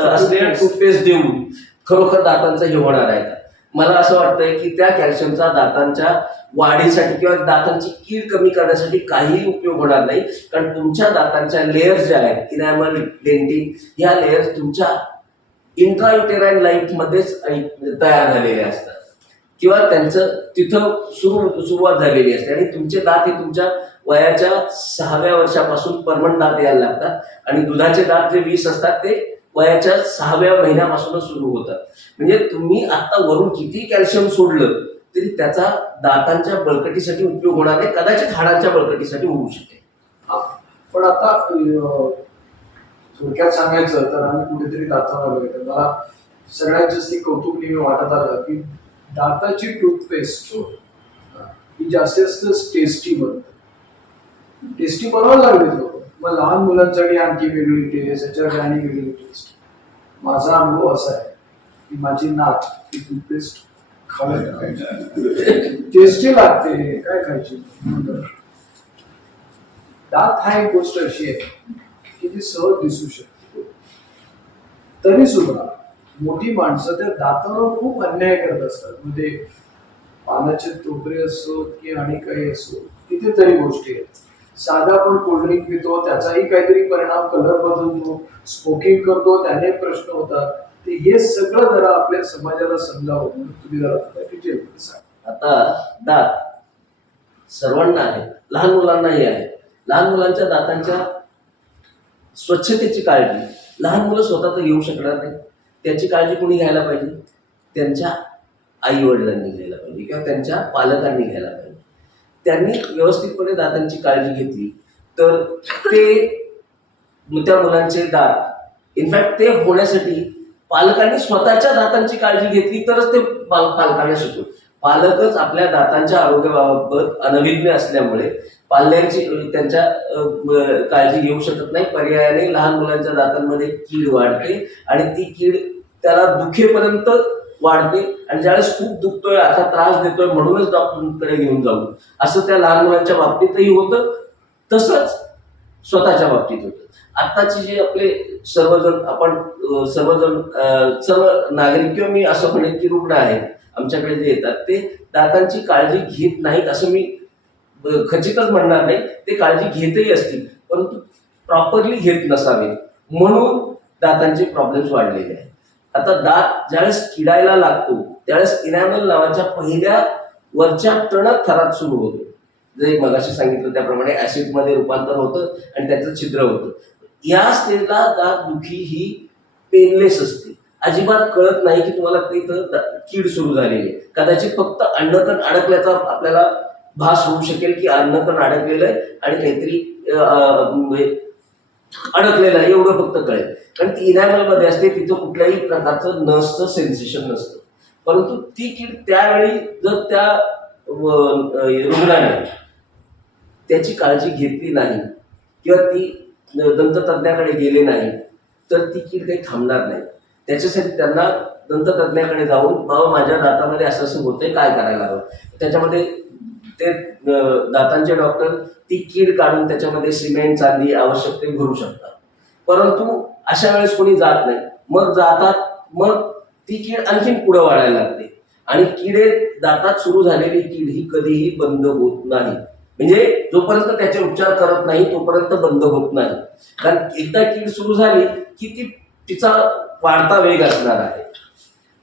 असलेल्या टूथपेस्ट देऊन खरोखर दातांचं हे होणार आहे का? मला असं वाटतंय की त्या कॅल्शियमचा दातांच्या वाढीसाठी किंवा दातांची कीड कमी करण्यासाठी काहीही उपयोग होणार नाही. कारण तुमच्या दातांच्या लेयर्स ज्या आहेत, इनॅमल, डेंटिन, ह्या लेयर्स तुमच्या इंट्रायुटेराइन लाईफमध्येच तयार झालेले असतात किंवा त्यांचं तिथं सुरुवात झालेली असते. आणि तुमचे दात हे तुमच्या वयाच्या 6व्या वर्षापासून परमनंट दात यायला लागतात आणि दुधाचे दात जे 20 असतात ते वयाच्या 6व्या महिन्यापासूनच सुरू होतात. म्हणजे तुम्ही आता वरून किती कॅल्शियम सोडलं तरी त्याचा दातांच्या बळकटीसाठी उपयोग होणार नाही, कदाचित हाडांच्या बळकटीसाठी होऊ शकेल. पण आता थोडक्यात सांगायचं तर आम्ही कुठेतरी दातावर आलोय, तर मला सगळ्यात जास्त कौतुक नेहमी वाटत आलं की दाताची टूथपेस्ट ही जास्तीत जास्त टेस्टी बनते. टेस्टी बनवायला लागले लोक, मग लहान मुलांसाठी आणखी वेगळी टेस्ट, याच्यासाठी आणि वेगळी टेस्ट. माझा अनुभव असा आहे की माझी नात ही टूथपेस्ट टेस्टी लागते, काय खायची. दात हा एक गोष्ट अशी आहे की ती सहज दिसू शकते, तरी सुद्धा मोठी माणसं त्या दातावर खूप अन्याय करत असतात. म्हणजे पानाचे तोपरे असो की आणि काही असो, कितीतरी गोष्टी आहेत. साधा आपण कोल्ड्रिंक पितो त्याचाही काहीतरी परिणाम, कलर बदलतो, स्मोकिंग करतो त्याने प्रश्न होतात. ते हे सगळं जरा आपल्या समाजाला समजावं, तुम्ही जरा डिटेल सांगा. आता दात सर्वांना आहे, लहान मुलांनाही आहे. लहान मुलांच्या दातांच्या स्वच्छतेची काळजी लहान मुलं स्वतः तर घेऊ शकणार नाही, त्याची काळजी कोणी घ्यायला पाहिजे? त्यांच्या आई वडिलांनी घ्यायला पाहिजे किंवा त्यांच्या पालकांनी घ्यायला पाहिजे. त्यांनी व्यवस्थितपणे दातांची काळजी घेतली तर ते त्या मुलांचे दात, इनफॅक्ट ते होण्यासाठी पालकांनी स्वतःच्या दातांची काळजी घेतली तरच ते पालकांना शिकवू. पालकच आपल्या दातांच्या आरोग्याबाबत अनभिज्ञ असल्यामुळे पाल्यांची त्यांच्या काळजी घेऊ शकत नाही. पर्यायाने लहान मुलांच्या दातांमध्ये कीड वाढते आणि ती कीड त्याला दुखेपर्यंत वाढते आणि ज्यावेळेस खूप दुखतोय, आता त्रास देतोय म्हणूनच डॉक्टरकडे घेऊन जाऊ, असं त्या लहान मुलांच्या बाबतीतही होतं, तसंच स्वतःच्या बाबतीत होतं. आत्ताचे जे आपले सर्व नागरिक किंवा मी असं म्हणेन की रुग्ण आहेत आमच्याकडे जे येतात ते दातांची काळजी घेत नाहीत असं मी खचितच म्हणणार नाही. ते काळजी घेतही असतील परंतु प्रॉपरली घेत नसावे म्हणून दातांचे प्रॉब्लेम्स वाढलेले आहेत. आता दात ज्यावेळेस किडायला लागतो त्यावेळेस इनॅमल नावाच्या पहिल्या वरच्या टणक थरात सुरू होतो. जे मगाशी सांगितलं त्याप्रमाणे ऍसिडमध्ये रूपांतर होतं आणि त्याचं छिद्र होतं. या स्टेजला दात दुखी ही पेनलेस असते, अजिबात कळत नाही की तुम्हाला तिथं कीड सुरू झालेली आहे. कदाचित फक्त अन्नकण अडकल्याचा आपल्याला भास होऊ शकेल की अन्नकण अडकलेलं आहे आणि काहीतरी अडकलेलं आहे एवढं फक्त कळेल, कारण ती इनॅमल मध्ये असते, तिथं कुठल्याही प्रकारचं नसतं, सेन्सेशन नसतं. परंतु ती कीड त्यावेळी जर त्या रुग्णाने त्याची काळजी घेतली नाही किंवा ती दंततज्ञाकडे गेले नाही तर ती कीड काही थांबणार नाही. त्याच्यासाठी त्यांना दंततज्ञाकडे जाऊन बाबा माझ्या दातामध्ये असं असं होतंय, काय करायला हवं. त्याच्यामध्ये ते दातांचे डॉक्टर ती कीड काढून त्याच्यामध्ये सिमेंट, चांदी आवश्यक ते भरू शकतात. परंतु अशा वेळेस कोणी जात नाही, मग जातात, मग ती कीड आणखीन पुढे वाढायला लागते आणि किडे दातात सुरू झालेली कीड ही कधीही बंद होत नाही. म्हणजे जोपर्यंत त्याचे उपचार करत नाही तोपर्यंत बंद होत नाही, कारण एकदा कीड सुरू झाली की तिचा वाढता वेग असणार आहे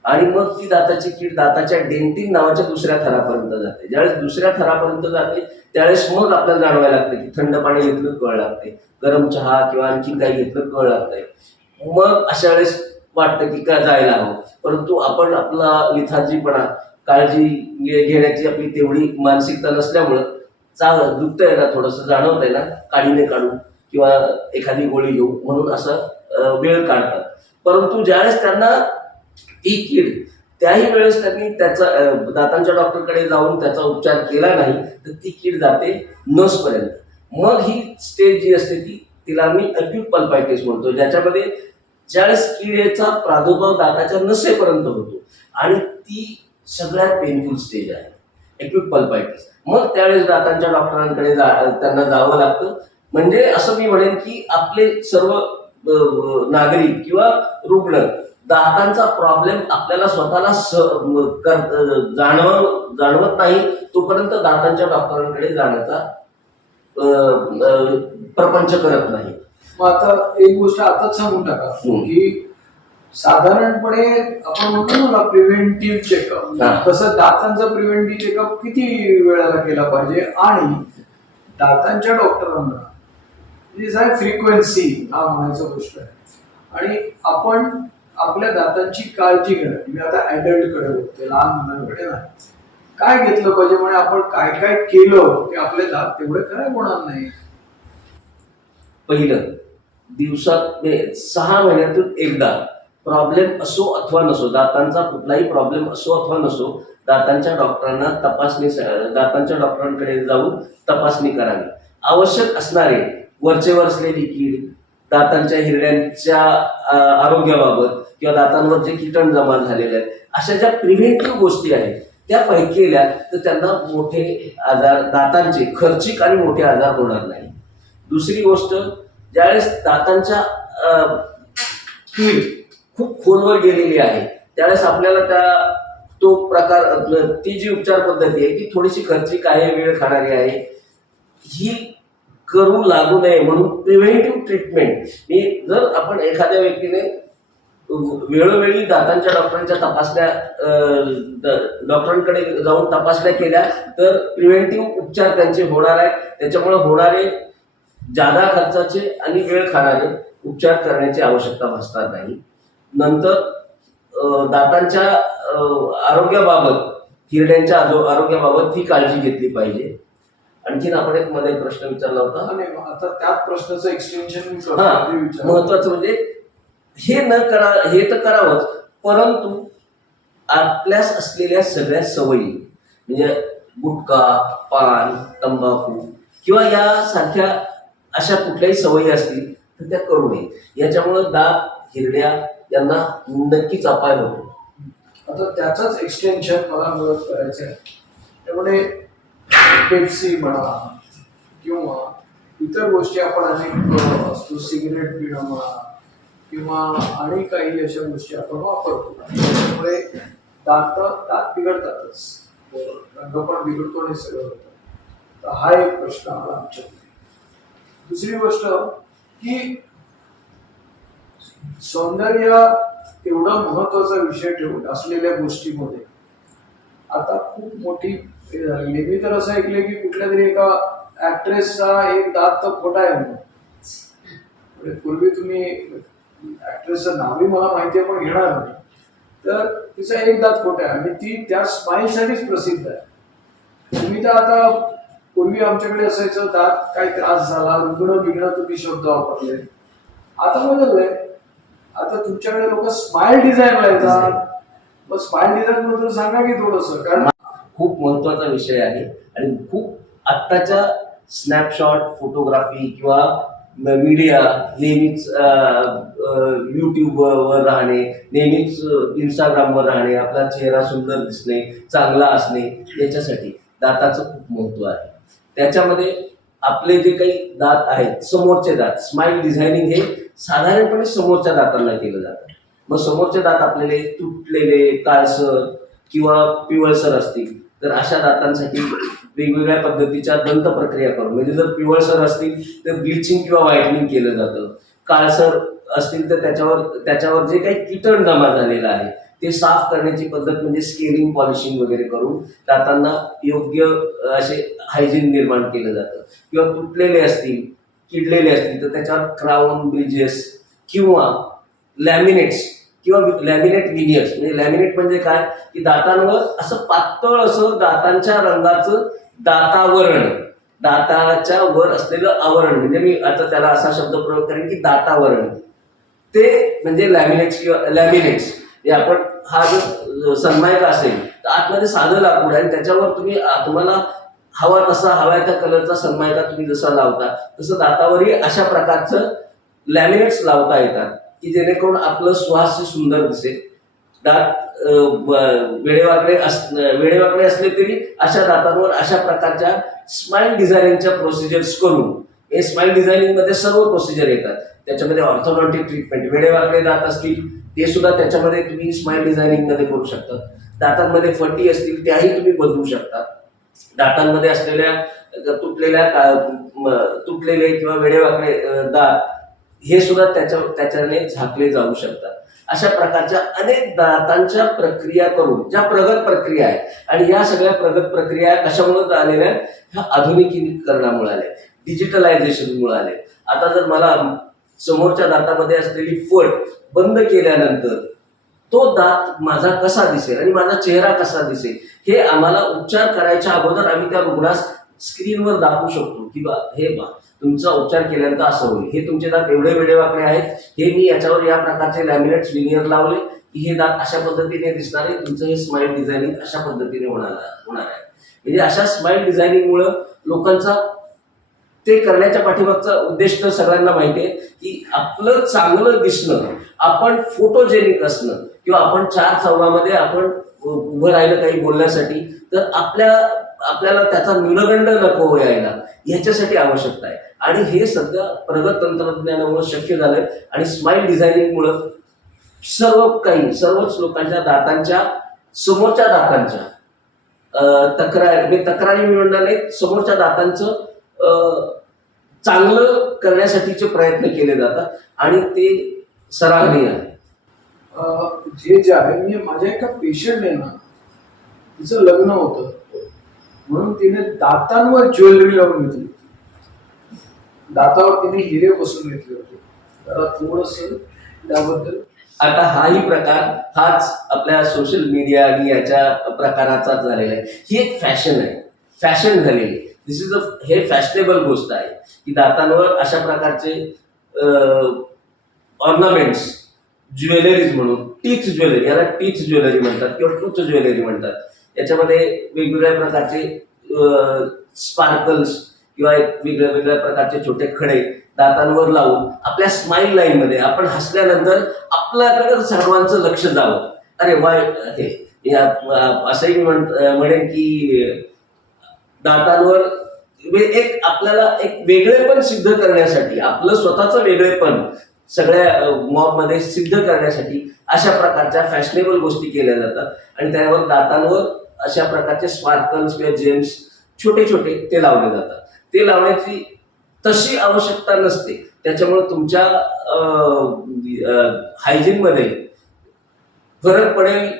आणि मग ती दाताची कीड दाताच्या डेंटिन नावाच्या दुसऱ्या थरापर्यंत जाते. ज्यावेळेस दुसऱ्या थरापर्यंत जाते त्यावेळेस मग आपल्याला जाणवायला लागतं की थंड पाणी घेतलं कळ लागते, गरम चहा किंवा आणखी काही घेतलं कळ लागतंय. मग अशा वेळेस वाटतं की काय जायला हवं, परंतु आपण आपला लिथार्जीपणा काळजी घेण्याची आपली तेवढी मानसिकता नसल्यामुळं दुखतंय ना, थोडंसं जाणवतंय ना, काडीने काढू किंवा एखादी गोळी घेऊ म्हणून असं वेळ काढतात. परंतु ज्यावेळेस त्यांना ती कीड, त्याही वेळेस त्यांनी त्याचा दातांच्या डॉक्टरकडे जाऊन त्याचा उपचार केला नाही तर ती कीड जाते नसपर्यंत. मग ही स्टेज जी असते तिला आम्ही अक्यूट पल्पायटिस म्हणतो, ज्याच्यामध्ये ज्यावेळेस किडीचा प्रादुर्भाव दाताच्या नसेपर्यंत होतो आणि ती सगळ्यात पेनफुल स्टेज आहे अक्यूट पल्पायटिस. मग त्यावेळेस दातांच्या डॉक्टरांकडे त्यांना जावं लागतं. म्हणजे असं मी म्हणेन की आपले सर्व नागरिक किंवा रुग्ण दातांचा प्रॉब्लेम आपल्याला स्वतःला जाणवत नाही तोपर्यंत दातांच्या डॉक्टरांकडे जाण्याचा प्रपंच करत नाही. मग आता एक गोष्ट आताच सांगून टाका की साधारणपणे आपण म्हणतो ना प्रिव्हेंटिव्ह हा. चेकअप, तसं दातांचा प्रिव्हेंटिव्ह चेकअप किती वेळाला केला पाहिजे आणि दातांच्या डॉक्टरांना म्हणजे फ्रिक्वेन्सी हा म्हणायचा गोष्ट आहे. आणि आपण आपल्या दातांची काळजी घेणं, मी आता ऍडल्ट कडे बघते, लहान मुलांकडे नाही, काय घेतलं पाहिजे म्हणजे आपण काय काय केलं की आपले दात तेवढे खराब होणार नाही. पहिलं, दिवसात 6 महिन्यातून एकदा प्रॉब्लेम असो अथवा नसो, दातांचा कुठलाही प्रॉब्लेम असो अथवा नसो, दातांच्या डॉक्टरांकडे जाऊन तपासणी करावी. आवश्यक असणारे वरचेवर असलेली कीड, दातांच्या हिरड्यांच्या आरोग्याबाबत किंवा दातांवर जे कीटण जमा झालेले आहेत, अशा ज्या प्रिव्हेंटिव्ह गोष्टी आहेत त्या पैकी केल्या तर त्यांना मोठे आजार, दातांचे खर्चिक आणि मोठे आजार होणार नाही. दुसरी गोष्ट, ज्यावेळेस दातांच्या कीड खूप खोलवर गेलेली आहे त्यावेळेस आपल्याला तो प्रकार, ती जी उपचार पद्धती आहे ती थोडीशी खर्चिक आहे, वेळ खाणारी आहे, ही करू लागू नये म्हणून प्रिव्हेंटिव्ह ट्रीटमेंट ही जर आपण एखाद्या व्यक्तीने वेळोवेळी दातांच्या डॉक्टरांकडे जाऊन तपासण्या केल्या तर प्रिव्हेंटिव्ह उपचार त्यांचे होणार आहेत. त्याच्यामुळे होणारे जादा खर्चाचे आणि वेळ खाणारे उपचार करण्याची आवश्यकता भासणार नाही. नंतर दातांच्या आरोग्याबाबत, हिरड्यांच्या आरोग्याबाबत ही काळजी घेतली पाहिजे. आणखीन आपण एक मध्ये प्रश्न विचारला होता, आणि आता त्याच प्रश्नाचं एक्सटेन्शन महत्वाचं म्हणजे हे तर करावंच, परंतु आपल्यास असलेल्या सगळ्या सवयी म्हणजे गुटखा, पान, तंबाखू किंवा यासारख्या अशा कुठल्याही सवयी असतील तर त्या करू नये. याच्यामुळे दात, हिरड्या यांना नक्कीच अपाय होतो. आता त्याचंच एक्सटेन्शन मला मदत करायचं आहे. त्यामुळे पेप्सी म्हणा किंवा इतर गोष्टी आपण अनेक असतो, सिगरेट पिणं म्हणा किंवा आणि काही अशा गोष्टी आपण वापरतो, त्यामुळे दात बिघडतातच, रंग पण बिघडतो आणि सगळं होतं. तर हा एक प्रश्न आला आमच्याकडे. दुसरी गोष्ट की सौंदर्य एवढा महत्वाचा विषय ठेवून असलेल्या गोष्टीमध्ये आता खूप मोठी हे झालेली. मी तर असं ऐकलंय की कुठल्या तरी एका ऍक्ट्रेसचा एक दात तर खोटा आहे म्हणून. म्हणजे पूर्वी तुम्ही ऍक्ट्रेसचं नावही मला माहिती आहे पण घेणार नाही, तर तिचा एक दात खोटा आहे आणि ती त्या स्माईलसाठीच प्रसिद्ध आहे. तुम्ही तर आता पूर्वी आमच्याकडे असायचं दात काही त्रास झाला, रुग्ण बिघडं तुम्ही शब्द वापरले, आता बदललंय. आता तुमच्याकडे लोक स्माइल डिझाईनला येतात. मग स्माइल डिझाईन बद्दल सांगा की थोडंसं, कारण खूप महत्वाचा विषय आहे आणि खूप आत्ताच्या स्नॅपशॉट फोटोग्राफी किंवा मीडिया नेहमीच यूट्यूबवर राहणे, नेहमीच इंस्टाग्रामवर राहणे, आपला चेहरा सुंदर दिसणे, चांगला असणे, याच्यासाठी दाताचं खूप महत्व आहे. त्याच्यामध्ये आपले जे काही दात आहेत, समोरचे दात, स्माइल डिझायनिंग हे साधारणपणे समोरच्या दातांना केलं जातं. मग समोरचे दात आपल्याला तुटलेले, काळसर किंवा पिवळसर असतील तर अशा दातांसाठी वेगवेगळ्या पद्धतीच्या दंत प्रक्रिया करून, म्हणजे जर पिवळसर असतील तर ब्लिचिंग किंवा व्हाईटनिंग केलं जातं. काळसर असतील तर त्याच्यावर जे काही कीटण जमा झालेलं आहे ते साफ करण्याची पद्धत म्हणजे स्केलिंग, पॉलिशिंग वगैरे करून दातांना योग्य असे हायजीन निर्माण केलं जातं. किंवा तुटलेले असतील, किडलेले असतील तर त्याच्यावर क्राऊन, ब्रिजेस किंवा लॅमिनेट्स किंवा लॅमिनेट विनियर्स. म्हणजे लॅमिनेट म्हणजे काय की दातांवर असं पातळ असं दातांच्या रंगाचं दातावरण, दाताच्या वर असलेलं आवरण, म्हणजे मी आता त्याला असा शब्द प्रयोग करेन की दातावरण, ते म्हणजे लॅमिनेट्स किंवा लॅमिनेट्स. हे आपण हा जर सन्मायका असेल तर आतमध्ये साधं लाकूड आहे आणि त्याच्यावर तुम्हाला हवा तसा हवा त्या कलरचा सन्मायका तुम्ही जसा लावता तसं दातावरही अशा प्रकारचं लॅमिनेट्स लावता येतात की जेणेकरून आपलं स्वास्थ्य सुंदर दिसेल. दात वेडेवाकडे असले तरी अशा दातांवर अशा प्रकारच्या स्माइल डिझायनिंगच्या प्रोसिजर्स करून, हे स्माइल डिझायनिंग मध्ये सर्व प्रोसिजर येतात. त्याच्यामध्ये ऑर्थोडॉन्टिक ट्रीटमेंट, वेडेवाकडे दात असतील ते सुद्धा त्याच्यामध्ये तुम्ही स्माइल डिझायनिंग मध्ये करू शकता. दातांमध्ये फटी असतील त्याही तुम्ही बदलू शकता. दातांमध्ये असलेल्या तुटलेले किंवा वेडेवाकडे दात हे सुद्धा त्याच्याने झाकले जाऊ शकतात. अशा प्रकारच्या अनेक दातांच्या प्रक्रिया करून, ज्या प्रगत प्रक्रिया आहेत, आणि या सगळ्या प्रगत प्रक्रिया कशामुळे आलेल्या आहेत, ह्या आधुनिकीकरणामुळे आल्या, डिजिटलायझेशनमुळे आले. आता जर मला समोरच्या दातामध्ये असलेली फट बंद केल्यानंतर तो दात माझा कसा दिसेल आणि माझा चेहरा कसा दिसेल हे आम्हाला उपचार करायच्या अगोदर आम्ही त्या रुग्णास स्क्रीनवर दाखवू शकतो की हे तुमचा उपचार केल्यानंतर असं होईल, हे तुमचे दात एवढे वेडेवाकडे आहेत, हे मी याच्यावर या प्रकारचे लॅमिनेट्स विनियर लावले की हे दात अशा पद्धतीने दिसणार आहे, तुमचं हे स्माइल डिझायनिंग अशा पद्धतीने होणार आहे. म्हणजे अशा स्माइल डिझायनिंगमुळे लोकांचा ते करण्याच्या पाठीमागचा उद्देश तर सगळ्यांना माहिती आहे की आपलं चांगलं दिसणं, आपण फोटोजेनिक असणं, किंवा आपण चार चौघामध्ये आपण उभं राहिलं काही बोलण्यासाठी, तर आपल्याला त्याचा न्यूनगंड नको यायला, ह्याच्यासाठी आवश्यकता आहे. आणि हे सध्या प्रगत तंत्रज्ञानामुळे शक्य झालंय. आणि स्माइल डिझायनिंगमुळे सर्वच लोकांच्या दातांच्या, समोरच्या दातांच्या तक्रारी मी म्हणणार नाही, समोरच्या दातांचं चांगलं करण्यासाठीचे प्रयत्न केले जातात आणि ते सराहनीय आहे. जे आहे, मी माझ्या एका पेशंटने ना, तिचं लग्न होतं म्हणून तिने दातांवर ज्वेलरी लावून घेतली होती, दातावर तिने हिरे बसून घेतले होते. जरा थोडस त्याबद्दल. आता हाही प्रकार हाच आपल्या सोशल मीडिया आणि याच्या प्रकाराचा झालेला आहे. ही एक फॅशन आहे, फॅशन झालेली. हे फॅशनेबल गोष्ट आहे की दातांवर अशा प्रकारचे ऑर्नामेंट्स, ज्वेलरीज म्हणून, टीथ ज्वेलरी, याला टीथ ज्वेलरी म्हणतात किंवा टूथ ज्वेलरी म्हणतात. याच्यामध्ये वेगवेगळ्या प्रकारचे स्पार्कल्स किंवा वेगळ्या प्रकारचे छोटे खडे दातांवर लावून आपल्या स्माइल लाईन मध्ये आपण हसल्यानंतर आपल्याकडे सर्वांचं लक्ष जावं. अरे वाय, हे असंही म्हणेन की दातांवर आपल्याला एक वेगळेपण सिद्ध करण्यासाठी, आपलं स्वतःचं वेगळेपण सगळ्या मॉब मध्ये सिद्ध करण्यासाठी अशा प्रकारच्या फॅशनेबल गोष्टी केल्या जातात. आणि त्यावर दातांवर अशा प्रकारचे स्पार्कल्स किंवा जेम्स छोटे छोटे ते लावले जातात. ते लावण्याची तशी आवश्यकता नसते. त्याच्यामुळे तुमच्या हायजीन मध्ये फरक पडेल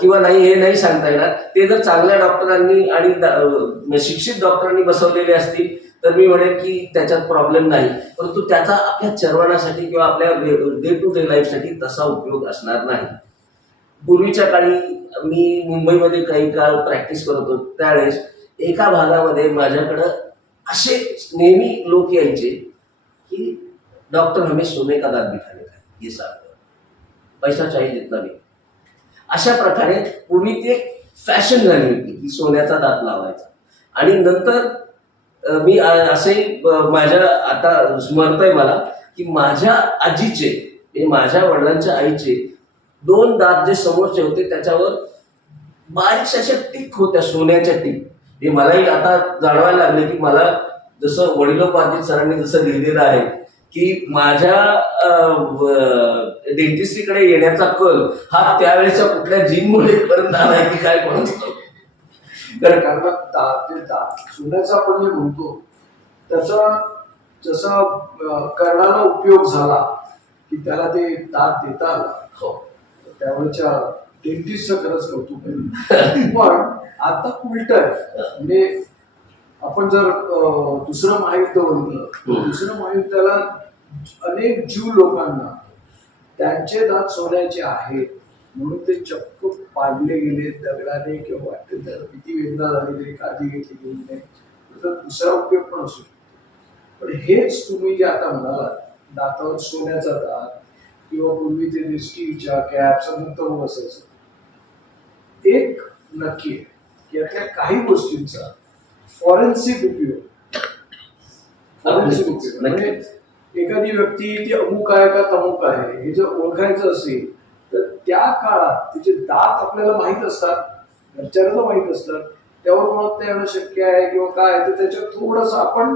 किंवा नाही हे नाही सांगता येणार. ते जर चांगल्या डॉक्टरांनी आणि शिक्षित डॉक्टरांनी बसवलेले असतील तर मी म्हणेन की त्याच्यात प्रॉब्लेम नाही. परंतु त्याचा आपल्या चर्वणासाठी किंवा आपल्या डे टू डे लाईफसाठी तसा उपयोग असणार नाही. पूर्वीच्या काळी मी मुंबईमध्ये काही काळ प्रॅक्टिस करत होतो, त्यावेळेस एका भागामध्ये माझ्याकडं असे नेहमी लोक यायचे की डॉक्टर हमें सोने का दात दिखाने का ये सांगतो, पैसा चाहिए जितना भी. अशा प्रकारे पूर्वी ती एक फॅशन झाली होती की सोन्याचा दात लावायचा. आणि नंतर मी असे माझ्या आता स्मरतय मला की माझ्या आजीचे, माझ्या वडिलांच्या आईचे 2 दात जे समोरचे होते त्याच्यावर बारीकशा अशा टिक होत्या, सोन्याच्या टिक. हे मलाही आता जाणवायला लागले की मला जसं वडिलोपार्जित सरांनी जसं लिहिलेलं आहे की माझ्या डेंटिस्ट्रीकडे येण्याचा कल हा त्यावेळेच्या कुठल्या जिममुळे करत आलाय की काय कोणाच. कारण सोन्याचा आपण जे म्हणतो त्याचा जसा कर्णाला उपयोग झाला की त्याला ते दात देता आला, त्यावेळेच्या डेंटिस्टचं खरंच कौतुक आहे. पण आता उलट आहे. म्हणजे आपण जर दुसरं महायुद्ध बघितलं, दुसरं महायुद्धाला अनेक ज्यू लोकांना त्यांचे दात सोन्याचे आहेत म्हणून ते चक्क पाडले गेले दगडाने किंवा वाटेल त्याला किती वेदना झाली तरी काळजी घेतली गेली नाही, तर दुसरा उपयोग पण असू शकतो. पण हेच तुम्ही जे आता म्हणालात दातावर सोन्याचा दात किंवा पूर्वीचे जे स्टीलच्या कॅप्स मुक्त असायचं, एक नक्की आहे की यातल्या काही गोष्टींचा फॉरेन्सिक उपयोग म्हणजे एखादी व्यक्ती ती अमुक आहे का तमुक आहे हे जर ओळखायचं असेल तर त्या काळात तिचे दात आपल्याला माहीत असतात, घरच्यांना माहीत असतात, त्यावर ओळखता येणं शक्य आहे किंवा काय, तर त्याच्यात थोडस आपण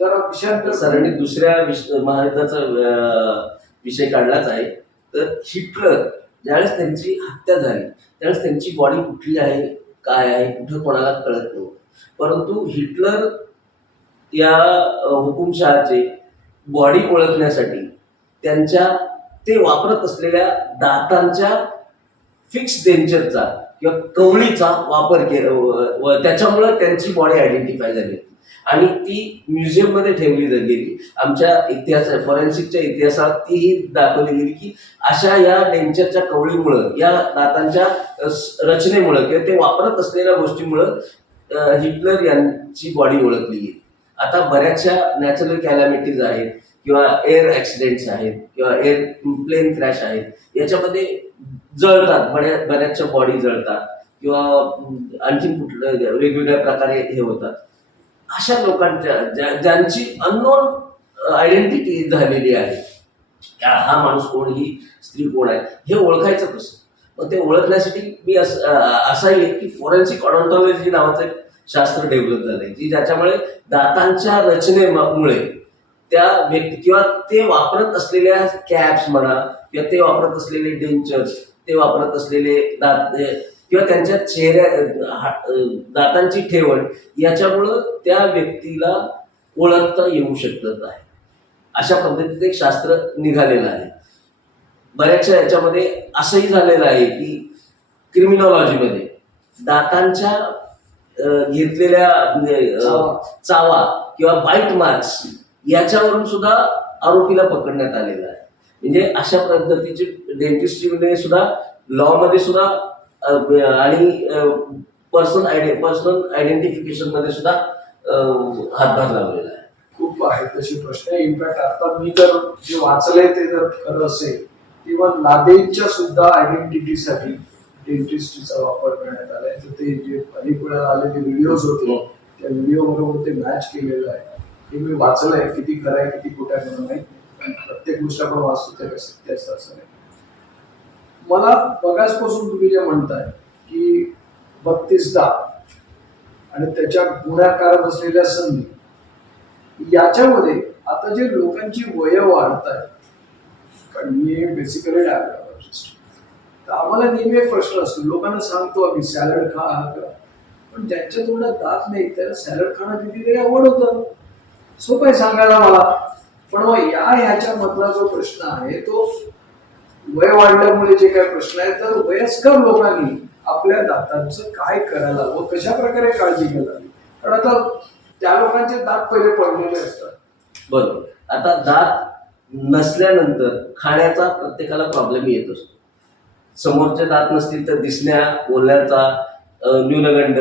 जरा विषयांतर सरांनी दुसऱ्या महायुद्धाचा विषय काढलाच आहे. तर हिटलर ज्यावेळेस त्यांची हत्या झाली त्यावेळेस त्यांची बॉडी कुठली आहे, काय आहे, कुठं कोणाला कळत नव्हतं. परंतु हिटलर या हुकुमशहाचे बॉडी ओळखण्यासाठी त्यांच्या ते वापरत असलेल्या दातांच्या फिक्स डेंचरचा किंवा कवळीचा वापर केला व त्याच्यामुळे त्यांची बॉडी आयडेंटिफाय झाली आणि ती म्युझियममध्ये ठेवली गेली. आमच्या फॉरेन्सिकच्या इतिहासात तीही दाखवली गेली की अशा या डेंचरच्या कवळीमुळं, या दातांच्या रचनेमुळं किंवा ते वापरत असलेल्या गोष्टीमुळं हिटलर यांची बॉडी ओळखली गेली. आता बऱ्याचशा नॅचरल कॅलॅमिटीज आहेत किंवा एअर ॲक्सिडेंट्स आहेत किंवा एअर प्लेन क्रॅश आहेत, याच्यामध्ये जळतात, बऱ्याचशा बॉडी जळतात किंवा आणखीन कुठलं वेगवेगळ्या प्रकारे हे होतात. अशा लोकांच्या ज्यांची अननोन आयडेंटिटी झालेली आहे, हा माणूस कोण, ही स्त्री कोण आहे, हे ओळखायचं कसं? मग ते ओळखण्यासाठी मी असं आहे की फॉरेन्सिक ऑडोंटॉलॉजी नावाचं एक शास्त्र डेव्हलप झालंय की ज्याच्यामुळे दातांच्या रचनेमुळे त्या व्यक्ती किंवा ते वापरत असलेल्या कॅप्स म्हणा किंवा ते वापरत असलेले डेंचर्स, ते वापरत असलेले दात किंवा त्यांच्या दातांची ठेवण, याच्यामुळं त्या व्यक्तीला ओळखता येऊ शकत आहे. अशा पद्धतीचं एक शास्त्र निघालेलं आहे. बऱ्याचशा याच्यामध्ये असंही झालेलं आहे की क्रिमिनॉलॉजीमध्ये दातांच्या घेतलेल्या चावा किंवा बाईट मार्क्स याच्यावरून सुद्धा आरोपीला पकडण्यात आलेला आहे. म्हणजे अशा पद्धतीची डेंटिस्ट्रीमध्ये सुद्धा, लॉ मध्ये सुद्धा आणि पर्सनल आयडेंटिफिकेशन मध्ये सुद्धा हातभार लावलेला आहे. खूप आहेत तशी प्रश्न. इनफॅक्ट आता मी तर जे वाचलंय ते जर खरं असेल किंवा लादेनच्या सुद्धा आयडेंटिटीसाठी डेंटिस्ट्रीचा वापर करण्यात आलाय. तर ते जे अनेक वेळा आलेले व्हिडिओज होते त्या व्हिडिओ बरोबर ते मॅच केलेलं आहे. हे मी वाचलंय, किती खरं आहे किती खोटं आहे मला माहित नाही. प्रत्येक गोष्ट आपण वाचतो ते सत्य असतं असं नाही. मला बघाचपासून तुम्ही जे म्हणताय की 32 दात आणि त्याच्या गुणाकार असलेल्या संधी, याच्यामध्ये आता जे लोकांची वय वाढत आहे, कारण मी बेसिकली डायबेटॉलॉजिस्ट, तर आम्हाला नेहमी एक प्रश्न असतो, लोकांना सांगतो आम्ही सॅलड खा हा करा, पण ज्यांच्या तोंडात दात नाही त्याला सॅलड खाणं कितीतरी आवड होतं. सोपं आहे सांगायला मला, पण मग ह्याच्या मधला जो प्रश्न आहे तो वय वाढल्यामुळे जे काही प्रश्न आहे, तर वयस्कर लोकांनी आपल्या दातांचं काय करायला हवं, कशा प्रकारे काळजी घ्यायला हवी, कारण आता त्या लोकांचे दात पहिले पडलेले असतात. बरोबर. आता दात नसल्यानंतर खाण्याचा प्रत्येकाला प्रॉब्लेम येत असतो. समोरचे दात नसतील तर दिसण्या, बोलण्याचा न्यूनगंड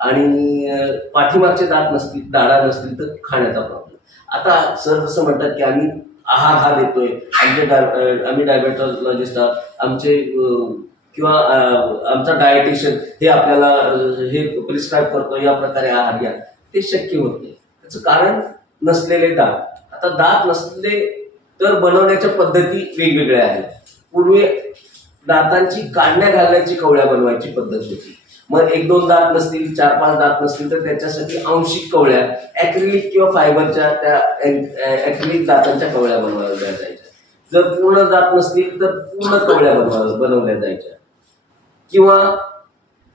आणि पाठीमागचे दात नसतील, दाढा नसतील तर खाण्याचा प्रॉब्लेम. आता सर जसं म्हणतात की आम्ही आहार हा देतोय, आम्ही डायबेटॉलॉजिस्ट आहात, आमचे किंवा आमचा डायटिशियन हे आपल्याला हे प्रिस्क्राईब करतो, या प्रकारे आहार घ्या, ते शक्य होत नाही. त्याचं कारण नसलेले दात. आता दात नसले तर बनवण्याच्या पद्धती वेगवेगळ्या आहेत. पूर्वी दातांची काढण्या घालण्याची कवळ्या बनवायची पद्धत होती. मग 1-2 दात नसतील, 4-5 दात नसतील तर त्याच्यासाठी आंशिक कवळ्या, ॲक्रिलिक किंवा फायबरच्या त्या ॲक्रिलिक दातांच्या कवळ्या बनवल्या जायच्या. जर पूर्ण दात नसतील तर पूर्ण कवळ्या बनवल्या जायच्या. किंवा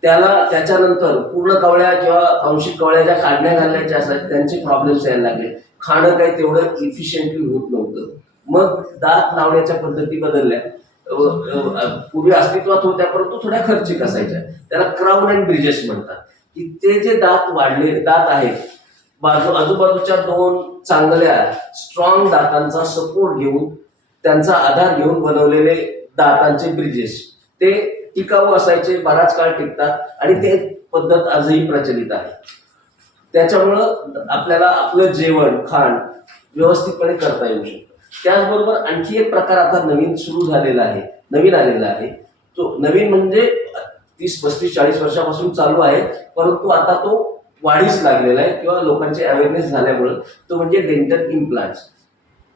त्याच्यानंतर पूर्ण कवळ्या किंवा आंशिक कवळ्या ज्या काढण्या घालण्याच्या असतात त्यांचे प्रॉब्लेम्स यायला लागले. खाणं काही तेवढं इफिशियंटली होत नव्हतं. मग दात लावण्याच्या पद्धती बदलल्या. पूर्वी अस्तित्वात होत्या परंतु थोड्या खर्चिक असायच्या. त्याला क्राऊन अँड ब्रिजेस म्हणतात. की ते जे दात आहेत आजूबाजूच्या 2 चांगल्या स्ट्रॉंग दातांचा सपोर्ट घेऊन त्यांचा आधार घेऊन बनवलेले दातांचे ब्रिजेस ते टिकाऊ असायचे, बराच काळ टिकतात आणि ते पद्धत आजही प्रचलित आहे. त्याच्यामुळं आपल्याला आपलं जेवण खाण व्यवस्थितपणे करता येऊ शकतं. त्याचबरोबर आणखी एक प्रकार आता नवीन सुरू झालेला आहे, नवीन आलेला आहे. तो नवीन म्हणजे 30-35-40 वर्षापासून चालू आहे, परंतु आता तो वाढीस लागलेला आहे किंवा लोकांची अवेअरनेस झाल्यामुळं तो म्हणजे डेंटल इम्प्लांट्स.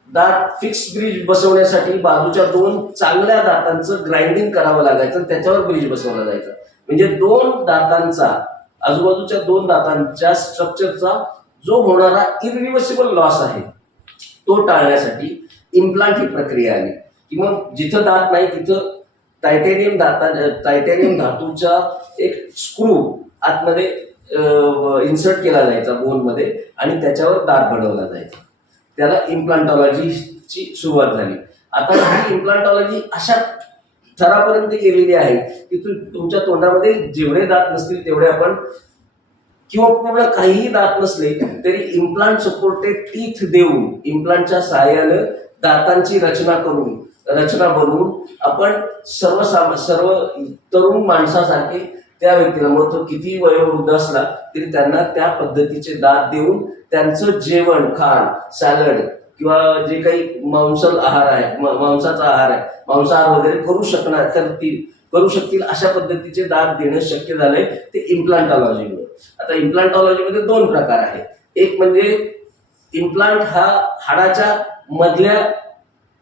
दात फिक्स ब्रिज बसवण्यासाठी बाजूच्या 2 चांगल्या दातांचं ग्राइंडिंग करावं लागायचं आणि त्याच्यावर ब्रिज बसवला जायचा. म्हणजे 2 दातांचा आजूबाजूच्या 2 दातांच्या स्ट्रक्चरचा जो होणारा इरिव्हर्सिबल लॉस आहे तो टाळण्यासाठी इम्प्लांट ही प्रक्रिया आली. की मग जिथं दात नाही तिथं टायटॅनियम धातूचा एक स्क्रू आतमध्ये इन्सर्ट केला जायचा बोनमध्ये आणि त्याच्यावर दात बनवला जायचा. त्याला इम्प्लांटॉलॉजीची सुरुवात झाली. आता ही इम्प्लांटॉलॉजी अशा थरापर्यंत गेलेली आहे की तुमच्या तोंडामध्ये जेवढे दात नसतील तेवढे आपण किंवा पूर्ण काहीही दात नसले तरी इम्प्लांट सपोर्टेड टीथ देऊन इम्प्लांटच्या सहाय्यानं दातांची रचना बनवून आपण सर्व तरुण माणसासारखे त्या व्यक्तीला, मग तो किती वयोवृद्ध असला तरी त्यांना त्या पद्धतीचे दात देऊन त्यांचं जेवण खाण सॅलड किंवा जे काही मांसाचा आहार आहे मांसाहार वगैरे करू शकतील अशा पद्धतीचे दात देणं शक्य झालंय ते इम्प्लांटॉलॉजीमुळे. आता इम्प्लांटॉलॉजीमध्ये 2 प्रकार आहेत. एक म्हणजे इम्प्लांट हा हाडाच्या मधल्या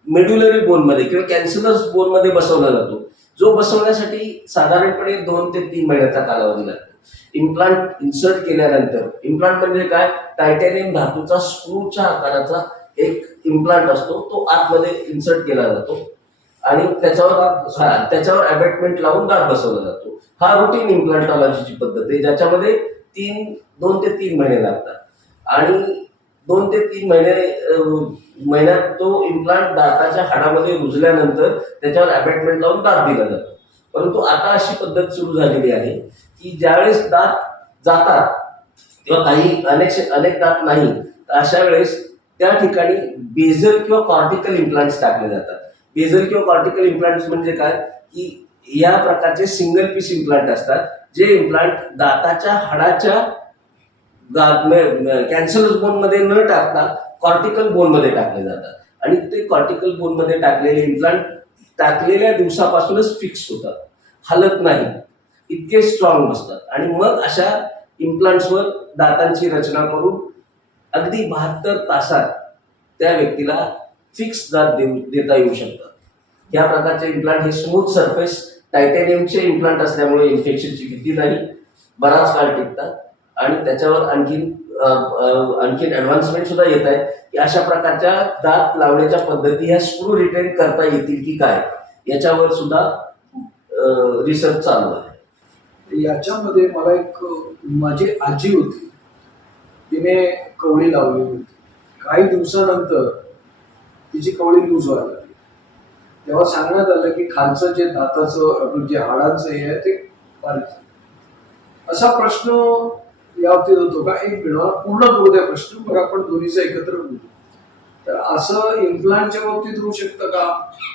मेड्युलरी बोनमध्ये किंवा कॅन्सलस बोनमध्ये बसवला जातो, जो बसवण्यासाठी साधारणपणे 2 ते 3 महिन्याचा कालावधी लागतो. इम्प्लांट इन्सर्ट केल्यानंतर, इम्प्लांट म्हणजे काय, टायटॅनियम धातूचा स्क्रूच्या आकाराचा एक इम्प्लांट असतो, तो आतमध्ये इन्सर्ट केला जातो आणि त्याच्यावर अबॅटमेंट लावून दात बसवला जातो. हा रुटीन इम्प्लांटॉलॉजीची पद्धत आहे ज्याच्यामध्ये 2 ते 3 महिने लागतात आणि 2 ते 3 महिन्यात तो इम्प्लांट दाताच्या हाडामध्ये रुजल्यानंतर त्याच्यावर अबॅटमेंट लावून दात दिला जातो. परंतु आता अशी पद्धत सुरू झालेली आहे की ज्यावेळेस दात जातात किंवा अनेक दात नाही, तर अशा वेळेस त्या ठिकाणी बेझल किंवा कॉर्टिकल इम्प्लांट्स टाकले जातात. बेझल किंवा कॉर्टिकल इम्प्लांट्स म्हणजे काय की या प्रकारचे सिंगल पीस इम्प्लांट असतात, जे इम्प्लांट दाताच्या हाडाच्या कॅन्सलस बोनमध्ये न टाकता कॉर्टिकल बोनमध्ये टाकले जातात आणि ते कॉर्टिकल बोनमध्ये टाकलेले इम्प्लांट टाकलेल्या दिवसापासूनच फिक्स होतात, हलत नाही, इतके स्ट्रॉंग बसतात आणि मग अशा इम्प्लांट्सवर दातांची रचना करून अगदी 72 तासात त्या व्यक्तीला फिक्स दात देता येऊ शकतात. या प्रकारचे इम्प्लांट हे स्मूथ सरफेस टायटॅनियमचे इम्प्लांट असल्यामुळे इन्फेक्शनची भीती नाही, बराच काळ टिकतात आणि त्याच्यावर आणखीन ॲडव्हान्समेंट सुद्धा येत आहे की अशा प्रकारच्या दात लावण्याच्या पद्धती ह्या स्क्रू रिटेन करता येतील की काय, याच्यावर सुद्धा रिसर्च चालू आहे. याच्यामध्ये मला माझी आजी होती, तिने कवळी लावली होती. काही दिवसानंतर तिची कवळी लूज व्हायला लागली. तेव्हा सांगण्यात आलं की खालचं जे दाताचं जे हाडांचं हे आहे ते बारीक झालं. असा प्रश्न यावरती होतो का, एक मिनिट पूर्ण करू द्या प्रश्न, मग आपण दोन्हीचं एकत्र बोलू. तर असं इम्प्लांटच्या बाबतीत होऊ शकतं का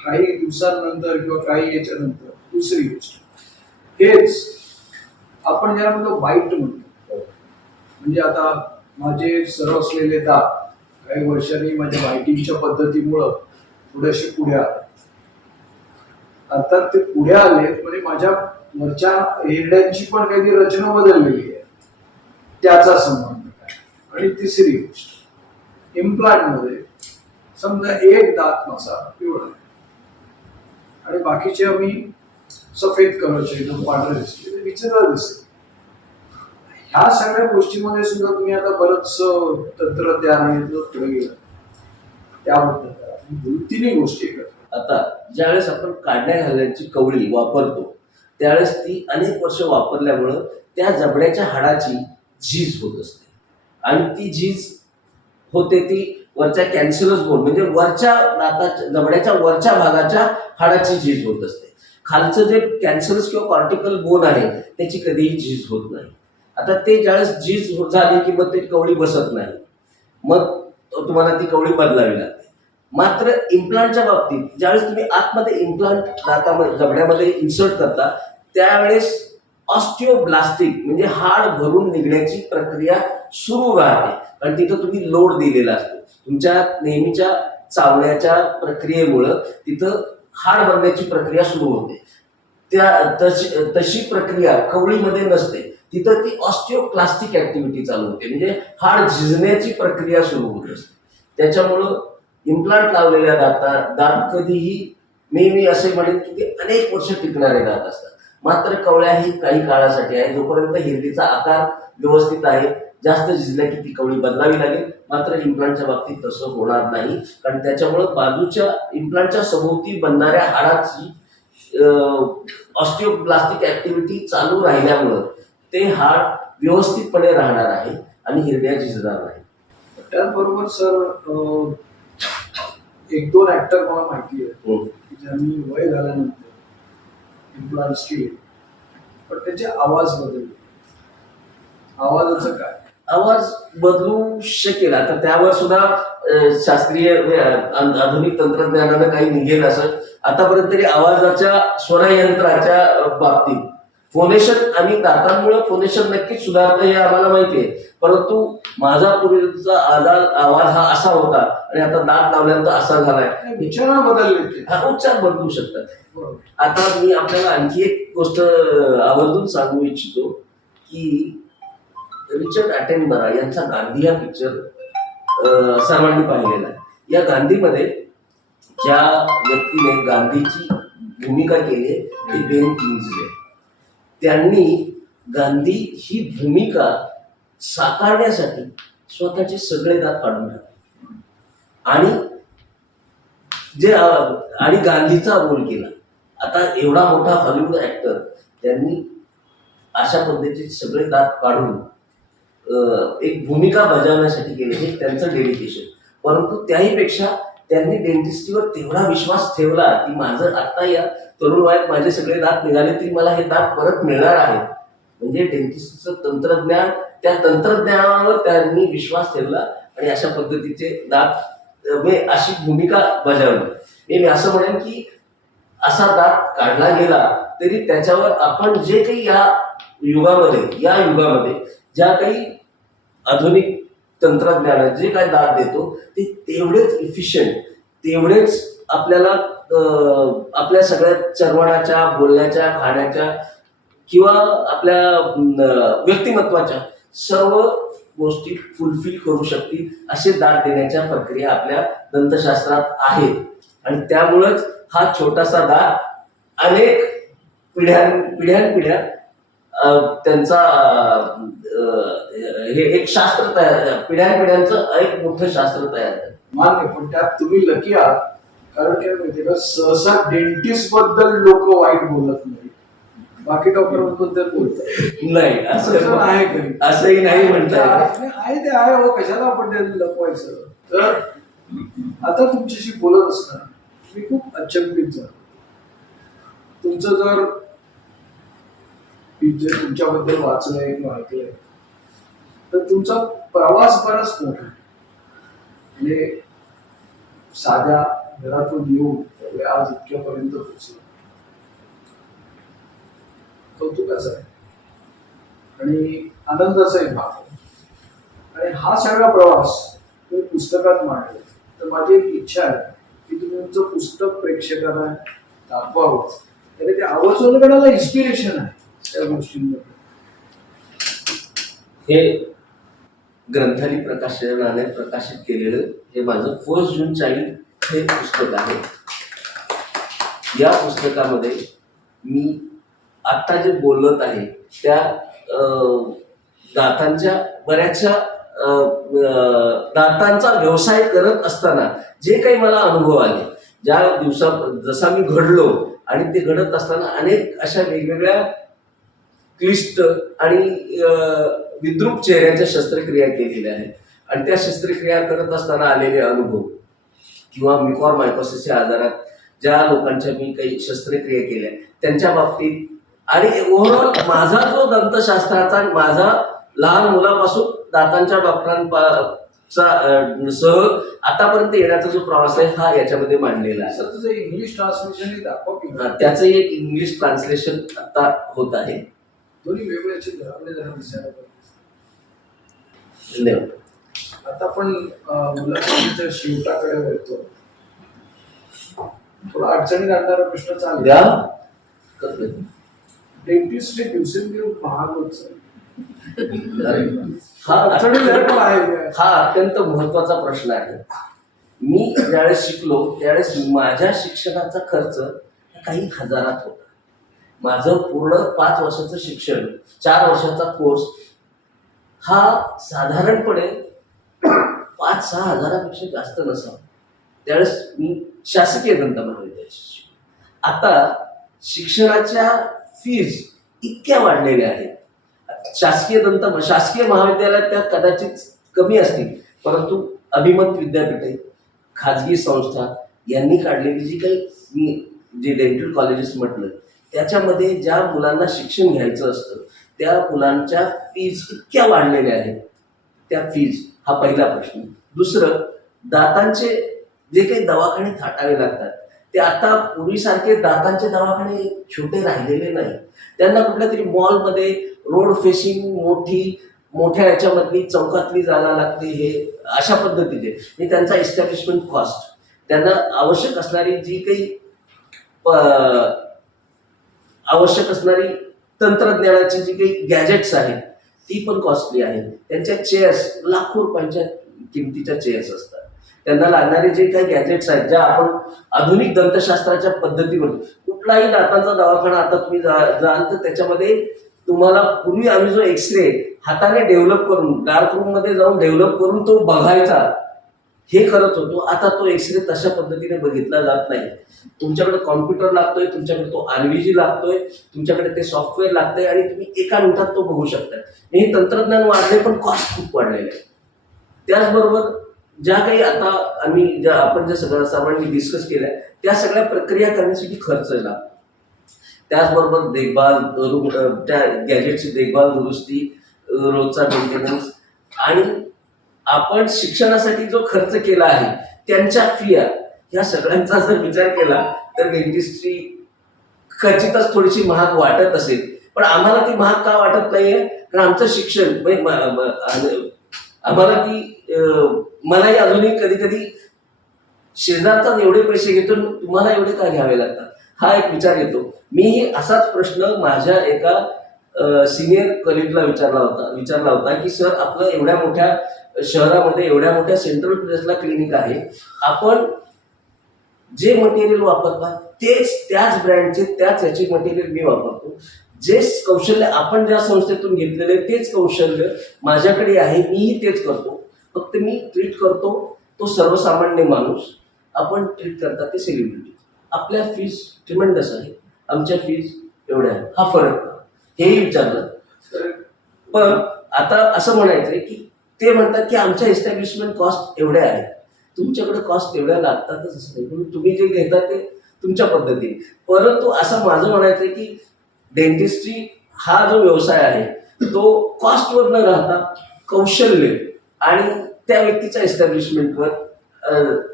काही दिवसांनंतर किंवा काही याच्यानंतर? दुसरी गोष्ट हेच आपण ज्याला म्हणतो बाईट म्हणतो, म्हणजे आता माझे सरळ असलेले दात काही वर्षांनी माझ्या बायटिंगच्या पद्धतीमुळं थोडेसे पुढे आले. अर्थात ते पुढे आले म्हणजे माझ्या वरच्या हिरड्यांची पण काहीतरी रचना बदललेली आहे, त्याचा संबंध काय. आणि तिसरी गोष्ट, इम्प्लांट मध्ये समजा एक दात माझा पिवळा आहे आणि बाकीचे आम्ही सफेद कलरचे एकदम पांढरे दिसले, ते विचित्र दिसते. ह्या सगळ्या गोष्टीमध्ये सुद्धा तुम्ही आता बरंच तंत्रज्ञान पुढे गेलं त्याबद्दल तिन्ही गोष्टी एकत्र. आता ज्यावेळेस आपण काढण्या घालण्याची कवळी वापरतो त्यावेळेस ती अनेक वर्ष वापरल्यामुळं त्या जबड्याच्या हाडाची झीज होत असते आणि ती झीज होते ती वरच्या कॅन्सलस बोन म्हणजे वरच्या दाताच्या जबड्याच्या वरच्या भागाच्या हाडाची झीज होत असते. खालचं जे कॅन्सलस किंवा कॉर्टिकल बोन आहे त्याची कधीही झीज होत नाही. आता ते ज्यावेळेस झीज झाली की मग ते कवळी बसत नाही, मग तुम्हाला ती कवळी बदलावी लागते. मात्र इम्प्लांटच्या बाबतीत ज्यावेळेस तुम्ही आतमध्ये इम्प्लांट दातामध्ये जबड्यामध्ये इन्सर्ट करता त्यावेळेस ऑस्टिओब्लास्टिक म्हणजे हाड भरून निघण्याची प्रक्रिया सुरू राहते. कारण तिथं तुम्ही लोड दिलेला असतो. तुमच्या नेहमीच्या चावण्याच्या प्रक्रियेमुळं तिथं हाड बनण्याची प्रक्रिया सुरू होते. तशी प्रक्रिया कवळीमध्ये नसते. तिथं ती ऑस्टिओक्लास्टिक ऍक्टिव्हिटी चालू होते म्हणजे हाड झिजण्याची प्रक्रिया सुरू होत असते. त्याच्यामुळं इम्प्लांट लावलेल्या दात कधीही मी असे म्हणेन की ते अनेक वर्ष टिकणारे दात असतात. मात्र कवळ्या ही काही काळासाठी आहे. जोपर्यंत हिरडीचा आकार व्यवस्थित आहे, जास्त झिजल्या की ती कवळी बदलावी लागेल. मात्र इम्प्लांटच्या बाबतीत तसं होणार नाही, कारण त्याच्यामुळं बाजूच्या इम्प्लांटच्या सभोवती बनणाऱ्या हाडाची ऑस्टिओब्लास्टिक ऍक्टिव्हिटी चालू राहिल्यामुळं ते हाड व्यवस्थितपणे राहणार आहे आणि हिरड्या झिजणार नाही. त्याचबरोबर सर एक दोन ऍक्टर मला माहिती आहे की ज्यांनी वय झाल्यानंतर इम्प्लांट्स केले पण त्याचे आवाज बदलले. आवाजाचं काय? आवाज बदलू शकेल. आता त्यावर सुद्धा शास्त्रीय आधुनिक तंत्रज्ञानानं काही निघेल असं आतापर्यंत तरी आवाजाच्या स्वरयंत्राच्या बाबतीत फोनेशन आणि दातांमुळे फोनेशन नक्कीच सुधारतं हे आम्हाला माहिती आहे. परंतु माझा पूर्वीचा आवाज हा असा होता आणि आता दात लावल्यानंतर असा झालाय. विचार बदलले ते, हा उच्चार बदलू शकतात. बरोबर. आता मी आपल्याला आणखी एक गोष्ट आवर्जून सांगू इच्छितो की रिचर्ड ॲटेनबरा यांचा गांधी हा पिक्चर सर्वांनी पाहिलेला आहे. या गांधीमध्ये ज्या व्यक्तीने गांधीची भूमिका केली ती बेन किंग्सले. त्यांनी गांधी ही भूमिका साकारण्यासाठी स्वतःचे सगळे दात काढून टाकले आणि आणि गांधीचा रोल केला. आता एवढा मोठा हॉलिवूड ऍक्टर त्यांनी अशा पद्धतीचे सगळे दात काढून एक भूमिका बजावण्यासाठी केले हे त्यांचं डेडिकेशन. परंतु त्याहीपेक्षा त्यांनी डेंटिस्टीवर तेवढा विश्वास ठेवला की माझं आता या तरुण वयात माझे सगळे दात निघाले तरी मला हे दात परत मिळणार आहेत. म्हणजे डेंटिस्टचं तंत्रज्ञान, त्या तंत्रज्ञानावर त्यांनी विश्वास ठेवला आणि अशा पद्धतीचे दात अशी भूमिका बजावली. मी असं म्हणेन की असा दात काढला गेला तरी त्याच्यावर आपण जे काही या युगामध्ये ज्या काही आधुनिक तंत्रज्ञानात जे काही दात देतो ते तेवढेच इफिशियंट, तेवढेच आपल्याला आपल्या सगळ्या चर्वणाच्या, बोलण्याच्या, खाण्याच्या किंवा आपल्या व्यक्तिमत्वाच्या सर्व गोष्टी फुलफिल करू शकतील असे दात देण्याच्या प्रक्रिया आपल्या दंतशास्त्रात आहेत. आणि त्यामुळंच हा छोटासा दात अनेक पिढ्यानपिढ्या त्यांचा हे एक शास्त्र तयार, पिढ्यानपिढ्यांचं एक मोठं शास्त्र तयार झालं. मान्य, पण त्यात तुम्ही लकी आहात. कारण काय माहितीये का, सहसा डेंटिस्ट बद्दल लोक वाईट बोलत नाही, बाकी डॉक्टर बद्दल बोलतात. नाही असं आहे कधी असंही नाही म्हणता आहे ते आहे हो, कशाला आपण ते लपवायचं. तर आता तुमच्याशी बोलत असताना मी खूप अचंबित झालो. तुमचं जर जे तुमच्याबद्दल वाचलंय किंवा ऐकलंय तर तुमचा प्रवास बराच मोठा आहे. म्हणजे साध्या घरातून येऊन आज इतक्यापर्यंत पोहोचलं, कौतुकाचा आहे आणि आनंदाचाही भाग आहे. आणि हा सगळा प्रवास तुम्ही पुस्तकात मांडला. तर माझी एक इच्छा आहे की तुम्ही तुमचं पुस्तक प्रेक्षकांना दाखवावं, त्याने ते आवर्जून इन्स्पिरेशन आहे त्या गोष्टींमध्ये. हे ग्रंथाली प्रकाशनाने प्रकाशित केलेलं हे माझं फर्स्ट जून चाइल्ड हे पुस्तक आहे. या पुस्तकामध्ये मी आत्ता जे बोलत आहे त्या दातांच्या बऱ्याचशा दातांचा व्यवसाय करत असताना जे काही मला अनुभव आले, जसा मी घडलो आणि ते घडत असताना अनेक अशा वेगवेगळ्या क्लिष्ट आणि विद्रूप चेहऱ्याच्या शस्त्रक्रिया केलेल्या आहेत. आणि त्या शस्त्रक्रिया करत असताना आलेले अनुभव किंवा म्युकॉरमायकोसिस या आजारात ज्या लोकांच्या मी काही शस्त्रक्रिया केल्या त्यांच्या बाबतीत आणि ओव्हरऑल माझा जो दंतशास्त्राचा माझा लहान मुलापासून दातांच्या सह आतापर्यंत येण्याचा जो प्रवास आहे हा याच्यामध्ये मांडलेला आहे. सर तुझं इंग्लिश ट्रान्सलेशन दाखव की त्याचं एक इंग्लिश ट्रान्सलेशन आता होत आहे. दोन्ही वेगवेगळ्याचे घरामध्ये जरा दिसायला पाहिजे. धन्यवाद. आता आपण मुलाखतीच्या शेवटाकडे वळतो. थोडा अडचणीत आणणारा प्रश्न चालू द्या. डेंटिस्ट दिवसेंदिवस महाग होत चालले. हा अडचणीदायक आहे. हा अत्यंत महत्वाचा प्रश्न आहे. मी ज्यावेळेस शिकलो त्यावेळेस माझ्या शिक्षणाचा खर्च काही हजारात होता. माझं पूर्ण 5 वर्षाचं शिक्षण, 4 वर्षाचा कोर्स हा साधारणपणे 5-6 हजारापेक्षा जास्त नसावा. त्यावेळेस मी शासकीय दंत महाविद्यालयात शिकलो. आता शिक्षणाच्या फीज इतक्या वाढलेल्या आहेत. शासकीय महाविद्यालयात त्या कदाचित कमी असतील, परंतु अभिमत विद्यापीठे, खाजगी संस्था यांनी काढलेली जी काही मी जे डेंटल कॉलेजेस म्हटलं त्याच्यामध्ये ज्या मुलांना शिक्षण घ्यायचं असतं त्या मुलांच्या फीज इतक्या वाढलेल्या आहेत. त्या फीज हा पहिला प्रश्न. दुसरं, दातांचे जे काही दवाखाने थाटावे लागतात ते आता पूर्वीसारखे दातांचे दवाखाने छोटे राहिलेले नाही. त्यांना कुठल्या तरी मॉलमध्ये रोड फेसिंग मोठ्या याच्यामधली चौकातली जागा लागते. हे अशा पद्धतीचे आणि त्यांचा इस्टॅब्लिशमेंट कॉस्ट, त्यांना आवश्यक असणारी जी काही आवश्यक असणारी तंत्रज्ञानाची जी काही गॅजेट्स आहेत ती पण कॉस्टली आहेत. त्यांच्या चेअर्स लाखो रुपयांच्या किमतीच्या चेअर्स असतात. त्यांना लागणारे जे काही गॅजेट्स आहेत ज्या आपण आधुनिक दंतशास्त्राच्या पद्धतीवर कुठलाही दातांचा दवाखाना आता तुम्ही जाल तर त्याच्यामध्ये तुम्हाला पूर्वी आम्ही जो एक्सरे हाताने डेव्हलप करून डार्क रूम मध्ये जाऊन डेव्हलप करून तो बघायचा हे करत होतो. आता तो एक्सरे तशा पद्धतीने बघितला जात नाही. तुमच्याकडे कॉम्प्युटर लागतोय, तुमच्याकडे तो RVG लागतोय, तुमच्याकडे ते सॉफ्टवेअर लागतंय आणि तुम्ही एका मिनिटात तो बघू शकता. हे तंत्रज्ञान वाढले पण कॉस्ट खूप वाढलेले आहे. त्याचबरोबर ज्या काही आता आपण ज्या सगळ्या सर्वांनी डिस्कस केल्या त्या सगळ्या प्रक्रिया करण्यासाठी खर्च लागतो. त्याचबरोबर देखभाल, त्या गॅजेटची देखभाल, दुरुस्ती, रोजचा मेंटेनन्स आणि आपण शिक्षणासाठी जो खर्च केला आहे त्यांच्या फिया, या सगळ्यांचा जर विचार केला तर डेंटिस्ट्री खचितच थोडीशी महाग वाटत असेल. पण आम्हाला ती महाग का वाटत नाहीये? कारण आमचं शिक्षण आम्हाला मलाही अजूनही कधी कधी शेजारचा एवढे पैसे घेतो तुम्हाला एवढे का घ्यावे लागतात हा एक विचार येतो. मी असाच प्रश्न माझ्या एका सिनियर कलिगला विचारला होता की सर, आपलं एवढ्या मोठ्या शहरामध्ये एवढ्या मोठ्या सेंट्रल प्लेसला क्लिनिक आहे, आपण जे मटेरियल वापरतात त्याच ब्रँडचे त्याच याचे मटेरियल मी वापरतो. जे कौशल्य आपण ज्या संस्थेतून घेतलेले तेच कौशल्य माझ्याकडे आहे, मीही तेच करतो. फक्त मी ट्रीट करतो तो सर्वसामान्य माणूस, आपण ट्रीट करतात ते सेलिब्रिटी. आपल्या फीज ट्रिमेंडस आहे, आमच्या फीज एवढ्या आहे, हा फरक हेही विचारलं. पण आता असं म्हणायचंय की ते म्हणतात की आमच्या एस्टॅब्लिशमेंट कॉस्ट एवढ्या आहेत, तुमच्याकडे कॉस्ट एवढ्या लागतातच असं नाही, म्हणून तुम्ही जे घेता ते तुमच्या पद्धतीने. परंतु असं माझं म्हणायचंय की डेंटिस्ट्री हा जो व्यवसाय आहे तो कॉस्टवर न राहता कौशल्य आणि त्या व्यक्तीच्या एस्टॅब्लिशमेंटवर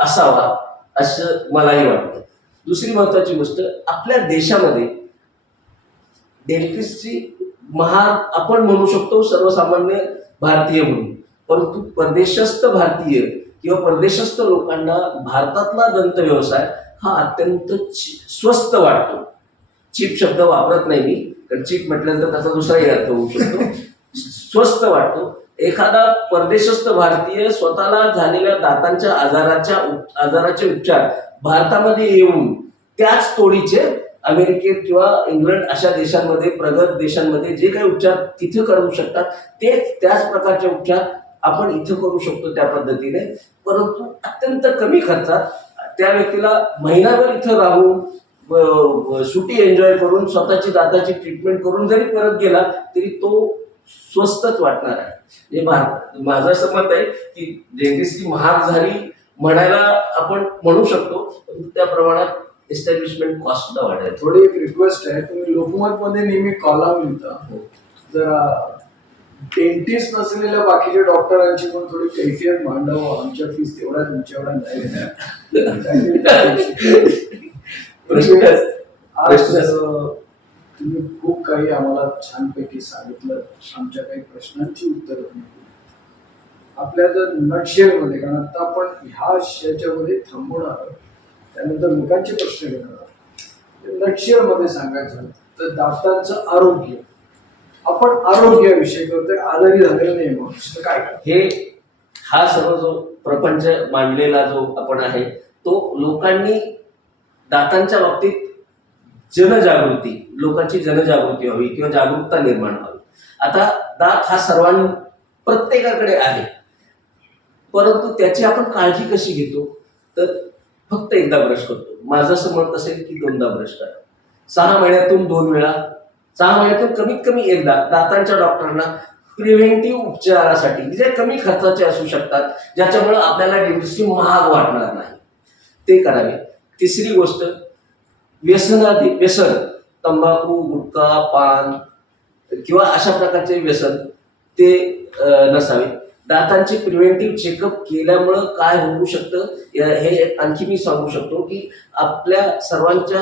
असावा असं मलाही वाटतं. दुसरी महत्वाची गोष्ट, आपल्या देशामध्ये डेंटिस्ट्री महाग आपण म्हणू शकतो सर्वसामान्य भारतीय म्हणून, परंतु परदेशस्थ भारतीय किंवा परदेशस्थ लोकांना भारतातला दंत व्यवसाय हा अत्यंत स्वस्त वाटतो. चीप शब्द वापरत नाही मी, कारण चीप म्हटल्यानंतर त्याचा दुसराही अर्थ होऊ शकतो. स्वस्त वाटतो. एखादा परदेशस्थ भारतीय स्वतःला झालेल्या दातांच्या आजाराचे उपचार भारतामध्ये येऊन त्याच तोडीचे अमेरिकेत किंवा इंग्लंड अशा देशांमध्ये, प्रगत देशांमध्ये जे काही उपचार तिथे करू शकतात त्याच प्रकारचे उपचार आपण इथं करू शकतो त्या पद्धतीने, परंतु अत्यंत कमी खर्चात. त्या व्यक्तीला महिनाभर इथं राहून सुट्टी एन्जॉय करून स्वतःची दाताची ट्रीटमेंट करून जरी परत गेला तरी तो स्वस्तच वाटणार आहे. माझं असं मत आहे की डेंटिस्ट्री महाग झाली म्हणायला आपण म्हणू शकतो, पण त्या प्रमाणात एस्टॅब्लिशमेंट कॉस्ट सुद्धा वाढेल. थोडी एक रिक्वेस्ट आहे, तुम्ही लोकमत मध्ये नेहमी कॉलम लिहिता, जरा डेंटिस्ट नसलेल्या बाकीच्या डॉक्टरांची पण थोडी कैफियत मांडावं. आमच्या फीस तेवढ्या तुमच्या एवढ्या नाही प्रश्नच. आज तुम्ही खूप काही आम्हाला छानपैकी सांगितलं. आमच्या काही प्रश्नांची उत्तरं तुम्ही दिली. आपल्या जर नटशेल मध्ये, कारण आता आपण ह्या याच्यामध्ये थांबवणार, त्यानंतर लोकांचे प्रश्न घेणार. नटशेल मध्ये सांगायचं तर दातांचं आरोग्य, आपण आरोग्याविषयी करतोय, आजारी झालेलं नाही मग काय करतो? हे हा सर्व जो प्रपंच मांडलेला जो आपण आहे तो लोकांनी दातांच्या बाबतीत जनजागृती, लोकांची जनजागृती व्हावी किंवा जागरूकता निर्माण व्हावी. आता दात हा प्रत्येकाकडे आहे, परंतु त्याची आपण काळजी कशी घेतो तर फक्त एकदा ब्रश करतो. माझं असं मत असेल की 2दा ब्रश करा, 6 महिन्यातून 2 वेळा, 6 महिन्यातून कमीत कमी एकदा दातांच्या डॉक्टरांना प्रिव्हेंटिव्ह उपचारासाठी जे कमी खर्चाचे असू शकतात, ज्याच्यामुळे आपल्याला डेंटिस्ट्री महाग वाटणार नाही, ते करावे. तिसरी गोष्ट, व्यसन, तंबाखू, गुटखा, पान किंवा अशा प्रकारचे व्यसन ते नसावे. दातांचे प्रिव्हेंटिव्ह चेकअप केल्यामुळं काय होऊ शकतं हे आणखी मी सांगू शकतो की आपल्या सर्वांच्या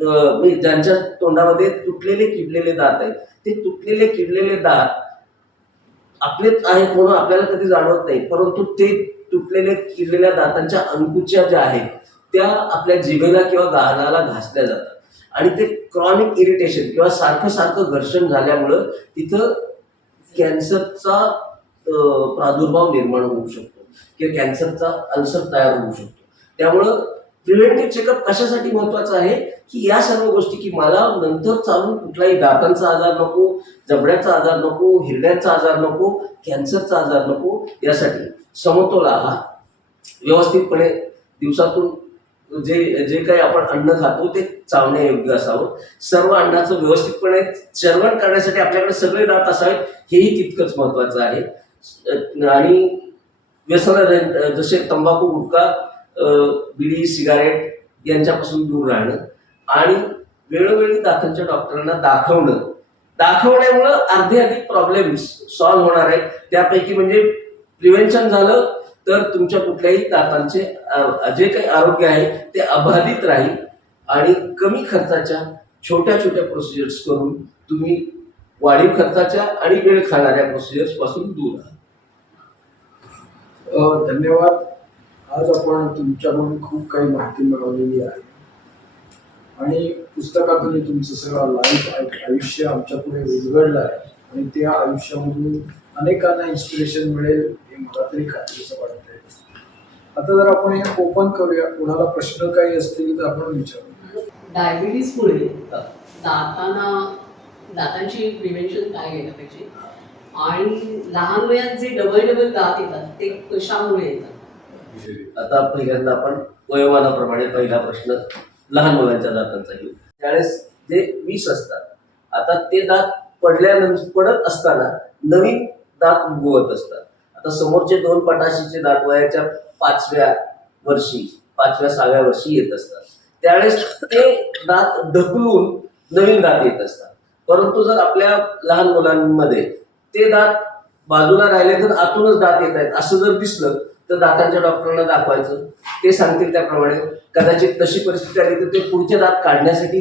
ज्यांच्या तोंडामध्ये तुटलेले किडलेले दात आहेत, ते तुटलेले किडलेले दात आपलेच आहेत म्हणून आपल्याला कधी जाणवत नाही, परंतु ते तुटलेले किडलेल्या दातांच्या अंकुच्या ज्या आहेत त्या आपल्या जिभेला किंवा गालाला घासल्या जातात आणि ते क्रॉनिक इरिटेशन किंवा सारखं सारखं घर्षण झाल्यामुळं तिथं कॅन्सरचा प्रादुर्भाव निर्माण होऊ शकतो किंवा कॅन्सरचा अल्सर तयार होऊ शकतो. त्यामुळं प्रिव्हेंटिव्ह चेकअप कशासाठी महत्वाचं आहे की या सर्व गोष्टी, की मला नंतर चालून कुठलाही दातांचा आजार नको, जबड्याचा आजार नको, हिरड्यांचा आजार नको, कॅन्सरचा आजार नको, यासाठी समतोल आहार, व्यवस्थितपणे दिवसातून जे जे काही आपण अन्न खातो ते चावण्यायोग्य असावं, सर्व अन्नाचं व्यवस्थितपणे चर्वण करण्यासाठी आपल्याकडे सगळे दात असावेत, हेही तितकंच महत्वाचं आहे. आणि व्यसन जसे तंबाखू, गुटखा, बिडी, सिगारेट यांच्यापासून दूर राहणं आणि वेळोवेळी दातांच्या डॉक्टरांना दाखवण्यामुळं अधिक प्रॉब्लेम्स सॉल्व्ह होणार आहेत. त्यापैकी म्हणजे प्रिव्हेन्शन झालं तर तुमच्या कुठल्याही दातांचे जे काही आरोग्य आहे ते अबाधित राहील आणि कमी खर्चाच्या छोट्या छोट्या प्रोसिजर्स करून तुम्ही वाढीव खर्चाच्या आणि वेळ खाणाऱ्या प्रोसिजर्स पासून दूर राहा. धन्यवाद. आज आपण तुमच्याकडून खूप काही माहिती मिळवलेली आहे आणि पुस्तकातून तुमचं सगळं लाईफ आयुष्य आमच्या पुढे उलगडलं आहे आणि त्या आयुष्यामधून अनेकांना इन्स्पिरेशन मिळेल हे मला तरी खात्रीचं वाटतंय. आता जर आपण हे ओपन करूया, कोणाला प्रश्न काही असतील तर आपण विचारू. डायबिटीजमुळे दातांची प्रिव्हेन्शन काय केलं पाहिजे आणि लहान वयात जे डबल दात येतात ते कशामुळे येतात? आता पहिल्यांदा आपण वयोमानाप्रमाणे पहिला प्रश्न लहान मुलांच्या दातांचा घेऊ. त्यावेळेस जे विष असतात, आता ते दात पडत असताना नवीन दात उगवत असतात. आता समोरचे 2 पटाशीचे दात वयाच्या 5व्या वर्षी 5व्या-6व्या वर्षी येत असतात. त्यावेळेस ते दात ढकलून नवीन दात येत असतात. परंतु जर आपल्या लहान मुलांमध्ये ते दात बाजूला राहिले तर आतूनच दात येत आहेत असं जर दिसलं तर दातांच्या डॉक्टरांना दाखवायचं. ते सांगतील त्याप्रमाणे, कदाचित तशी परिस्थिती आली तर ते पुढचे दात काढण्यासाठी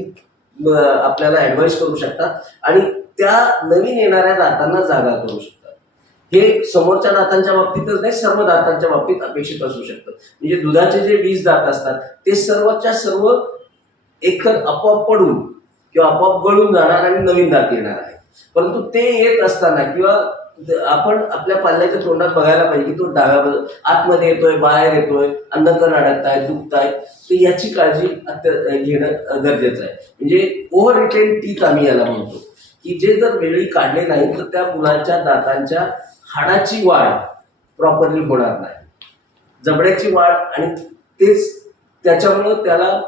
आपल्याला ऍडवाइस करू शकतात आणि त्या नवीन येणाऱ्या दातांना जागा करू शकतात. हे समोरच्या दातांच्या बाबतीतच नाही, सर्व दातांच्या बाबतीत अपेक्षित असू शकतं. म्हणजे दुधाचे जे 20 दात असतात ते सर्वच्या सर्व एकतर आपोआप पडून किंवा आपोआप गळून जाणार आणि नवीन दात येणार आहे. परंतु ते येत असताना किंवा आपण आपल्या पाल्याच्या तोंडात बघायला पाहिजे की तो डाव्या आतमध्ये येतोय, बाहेर येतोय, अन्नकण अडकताय, दुखताय, तर याची काळजी घेणं गरजेचं आहे. म्हणजे ओव्हर रिटेन टीथ आम्ही याला म्हणतो, की जे जर वेळी काढले नाही तर त्या मुलांच्या दातांच्या हाडाची वाढ प्रॉपरली होणार नाही, जबड्याची वाढ, आणि तेच त्याच्यामुळं त्याला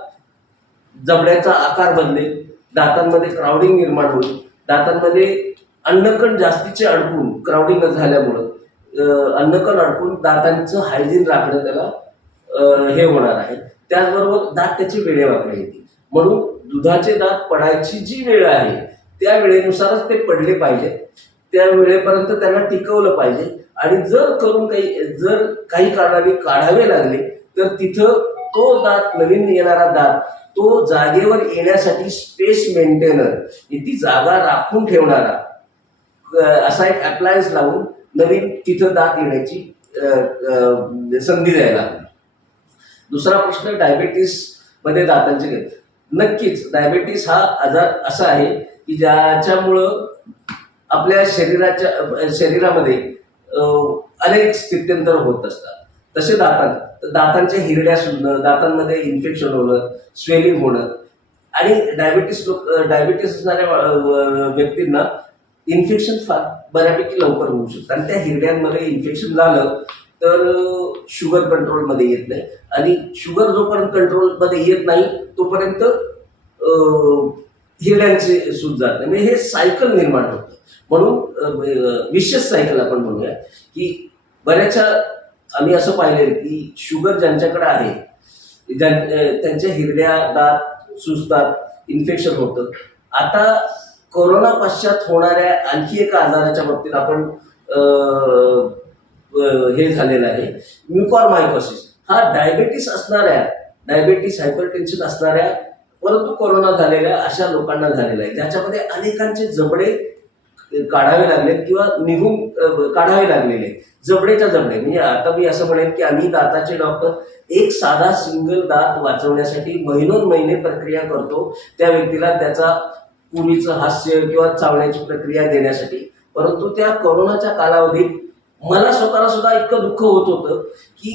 जबड्याचा आकार बदलेल, दातांमध्ये क्राउडिंग निर्माण होईल, दातांमध्ये अन्नकण जास्तीचे अडकून क्राउडिंग झाल्यामुळं अन्नकण अडकून दातांचं हायजीन राखणं त्याला हे होणार आहे. त्याचबरोबर दात त्याची वेळेवाकडे येतील. म्हणून दुधाचे दात पडायची जी वेळ आहे त्या वेळेनुसारच ते पडले पाहिजेत. त्या वेळेपर्यंत त्यांना टिकवलं पाहिजे. आणि जर काही कारणाने काढावे लागले तर तिथं तो दात, नवीन येणारा दात, तो जागेवर येण्यासाठी स्पेस मेंटेनर, ती जागा राखून ठेवणारा असा एक अप्लायन्स लावून नवीन तिथं दात येण्याची संधी द्यायला हवी. दुसरा प्रश्न, डायबेटीस मध्ये दातांचे घेत. नक्कीच डायबेटीस हा आजार असा आहे की ज्याच्यामुळं आपल्या शरीरामध्ये अनेक स्थित्यंतर होत असतात. तसे दातांच्या हिरड्या सुजणं, दातांमध्ये इन्फेक्शन होणं, स्वेलिंग होणं, आणि डायबिटीस असणाऱ्या व्यक्तींना इन्फेक्शन फार बऱ्यापैकी लवकर होऊ शकतं. आणि त्या हिरड्यांमध्ये इन्फेक्शन झालं तर शुगर कंट्रोलमध्ये येत नाही, आणि शुगर जोपर्यंत कंट्रोलमध्ये येत नाही तोपर्यंत हिरड्यांचे सूज जात नाही. म्हणजे हे सायकल निर्माण होतं. म्हणून विशेष सायकल आपण म्हणूया की बऱ्याचशा आम्ही असं पाहिलेलं की शुगर ज्यांच्याकडे आहे त्यांच्या हिरड्या, दात सुजतात, इन्फेक्शन होतं. आता कोरोना पश्चात होणाऱ्या आणखी एका आजाराच्या बाबतीत आपण हे झालेलं आहे, म्युकॉरमायकोसिस. हा डायबेटीस हायपरटेन्शन असणाऱ्या परंतु कोरोना झालेल्या अशा लोकांना झालेला आहे, ज्याच्यामध्ये अनेकांचे जबडे काढावे लागलेत किंवा काढावे लागलेले, जबडेच्या जबडे. म्हणजे आता मी असं म्हणेन की आम्ही दाताचे डॉक्टर एक साधा सिंगल दात वाचवण्यासाठी महिने प्रक्रिया करतो त्या व्यक्तीला त्याचा पूर्वीचं हास्य किंवा चावण्याची प्रक्रिया देण्यासाठी. परंतु त्या कोरोनाच्या कालावधीत मला स्वतःला सुद्धा इतकं दुःख होत होतं की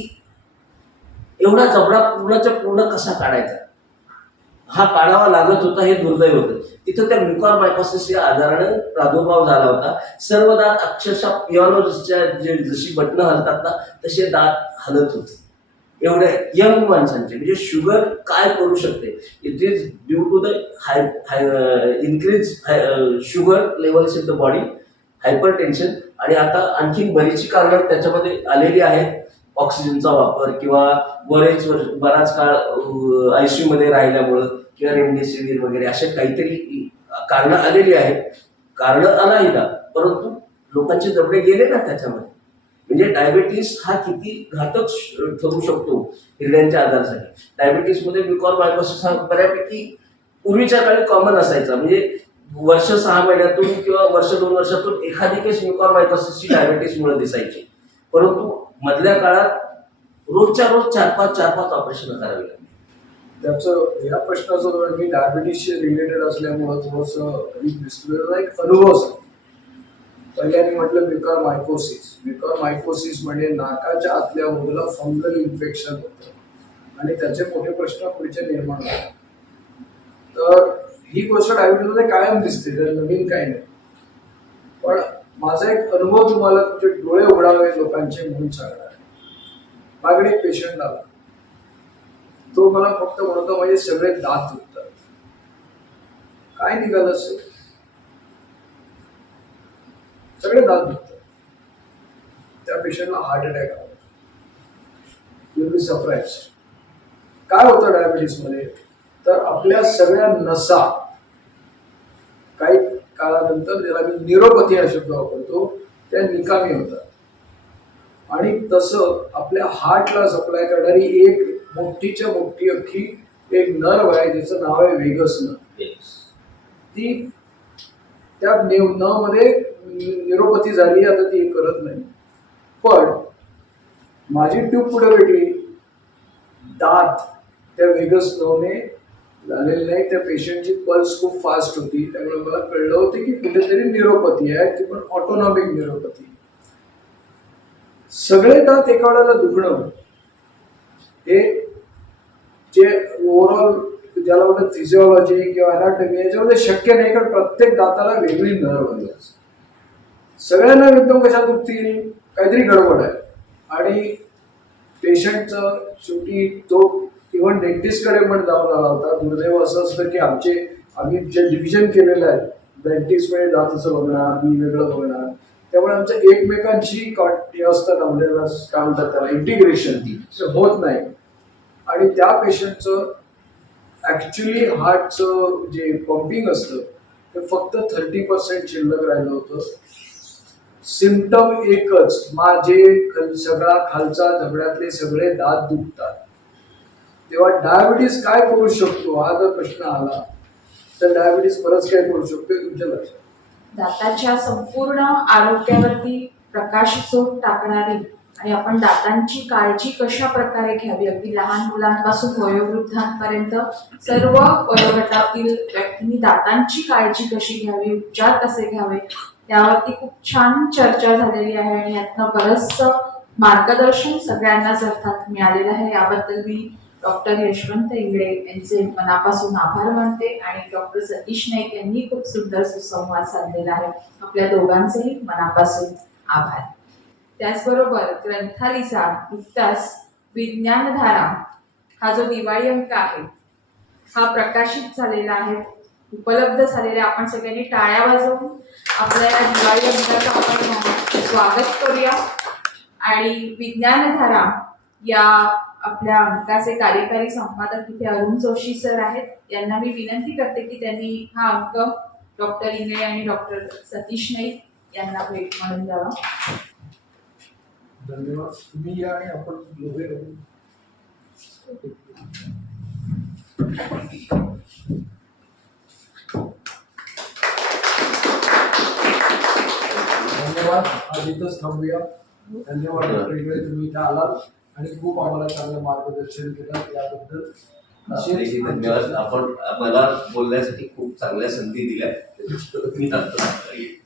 एवढा जबडा पूर्ण कसा काढायचा, हा काढावा लागत होता. हे दुर्दैव होतं. तिथं त्या म्युकॉरमायकोसिस या आजारानं प्रादुर्भाव झाला होता. सर्व दात अक्षरशः पियानोच्या जशी बटणं हलतात ना तसे दात हलत होते, एवढ्या यंग माणसांचे. म्हणजे शुगर काय करू शकते, it is due to the increase sugar levels in the body, hypertension. आणि आता आणखी बरीचशी कारणं त्याच्यामध्ये आलेली आहेत. ऑक्सिजनचा वापर किंवा बराच काळ ICU मध्ये राहिल्यामुळं किंवा रेमडेसिवीर वगैरे अशा काहीतरी कारणं आलेली आहेत. कारणं अनाहिता, परंतु लोकांचे जबडे गेले ना त्याच्यामध्ये. म्हणजे डायबिटीस हा किती घातक ठरू शकतो हिरड्यांच्या आजारासाठी. डायबिटीसमध्ये म्युकॉरमायकोसिस हा बऱ्यापैकी पूर्वीच्या काळी कॉमन असायचा. म्हणजे वर्ष 6 महिन्यातून किंवा वर्ष 2 वर्षातून एखादी केस म्युकॉरमायकोसिसची डायबिटीसमुळे दिसायची. परंतु मधल्या काळात रोजच्या रोज 4-5 ऑपरेशन करावी लागली. त्याचं या प्रश्नाचं धोरण मी डायबिटीसशी रिलेटेड असल्यामुळं थोडंसं एक अनुभव सांगतो. पहिल्यांदा म्हटलं म्युकॉरमायकोसिस म्हणजे नाकाच्या आतल्या बाजूला फंगल इन्फेक्शन होतं आणि त्याचे मोठे प्रश्न पुढचे निर्माण होतात. तर ही गोष्ट डायबिटीसमध्ये कायम दिसते, तर नवीन काही नाही. पण माझा एक अनुभव तुम्हाला तुमचे डोळे उघडावे लोकांचे म्हणून सांगणार आहे. माझ्याकडे एक पेशंट आला, तो मला फक्त म्हणतो म्हणजे सगळे दात दुखतात. काय निघालं असेल, सगळे दात दुखतात. त्या पेशंटला हार्ट अटॅक आला. You will be surprise. काय होतं डायबिटीसमध्ये, तर आपल्या सगळ्या नसा काही काळानंतर, ज्याला मी न्यूरोपॅथी हा शब्द वापरतो, त्या निकामी होतात. आणि तसं आपल्या हार्टला सप्लाय करणारी एक मोठीच्या मोठी अख्खी एक नर्व आहे, ज्याचं नाव आहे वेगस नर्व. ती त्या मध्ये न्यूरोपॅथी झाली, आता ती करत नाही. पण माझी ट्यूब पुढे भेटली, दात त्या वेगस नर्वने झालेली नाही. त्या पेशंटची पल्स खूप फास्ट होती, त्यामुळे मला कळलं होतं की कुठेतरी न्यूरोपॅथी आहे, ती पण ऑटोनॉमिक न्यूरोपॅथी. सगळे दात एका वेळेला दुखणं हे जे ओव्हरऑल ज्याला म्हणतात फिजिओलॉजी किंवा अनाटॉमी याच्यामध्ये शक्य नाही, कारण प्रत्येक दाताला वेगळी नर्व आहे. सगळ्यांना एकदम कशा दुखतील, काहीतरी गडबड आहे. आणि पेशंटचं शेवटी तो इव्हन डेंटिस्टकडे पण जाऊन आला होता. दुर्दैव असं असतं की आम्ही जे डिव्हिजन केलेलं आहे, डेंटिस्ट म्हणजे दाताचं बघणार, मी वेगळं बघणार, त्यामुळे आमचं एकमेकांची असतं ना, म्हणजे काय म्हणतात त्याला, इंटिग्रेशन ती होत नाही. आणि त्या पेशंटचं ॲक्च्युली हार्टचं जे पंपिंग असतं ते फक्त 30% शिल्लक राहिलं होतं. सिम्पटम एकच, माझे सगळा खालचा जबड्यातले सगळे दात दुखतात. तेव्हा डायबिटीस काय करू शकतो हा जर प्रश्न आला तर डायबिटीस बरंच काय करू शकतो हे तुमच्या लक्षात. दाताच्या संपूर्ण आरोग्यावरती प्रकाशझोत टाकणारी आणि आपण दातांची काळजी कशा प्रकारे घ्यावी, अगदी लहान मुलांपासून वयोवृद्धांपर्यंत सर्व वयोगटातील व्यक्तींनी दातांची काळजी कशी घ्यावी, उपचार कसे घ्यावे, त्यावरती खूप छान चर्चा झालेली आहे आणि यातनं बरंचसं मार्गदर्शन सगळ्यांनाच अर्थात मिळालेलं आहे. याबद्दल मी डॉक्टर यशवंत इंगळे यांचे मनापासून आभार मानते आणि डॉक्टर सतीश नाईक यांनी खूप सुंदर सुसंवाद साधलेला आहे. आपल्या दोघांचेही मनापासून आभार. त्याचबरोबर ग्रंथालीचा नुकताच विज्ञानधारा हा जो दिवाळी अंक आहे हा प्रकाशित झालेला आहे, उपलब्ध झालेला. आपण सगळ्यांनी टाळ्या वाजवून आपल्या या दिवाळी अंकाचं आपण स्वागत करूया. आणि विज्ञानधारा या आपल्या अंकाचे कार्यकारी संपादक इथे अरुण जोशी सर आहेत. यांना मी विनंती करते की त्यांनी हा अंक डॉक्टर इंगळे आणि डॉक्टर सतीश नाईक यांना भेट म्हणून द्यावा. धन्यवाद. तुम्ही या आणि आपण दोघे राहू. धन्यवाद. आज इथंच थांबूया. धन्यवाद डॉक्टर इंगळे, तुम्ही इथे आलात आणि खूप आम्हाला चांगलं मार्गदर्शन केलं याबद्दल आपलेही धन्यवाद. आपण आम्हाला बोलण्यासाठी खूप चांगल्या संधी दिल्या, त्याच्याबद्दल मी धन्यवाद.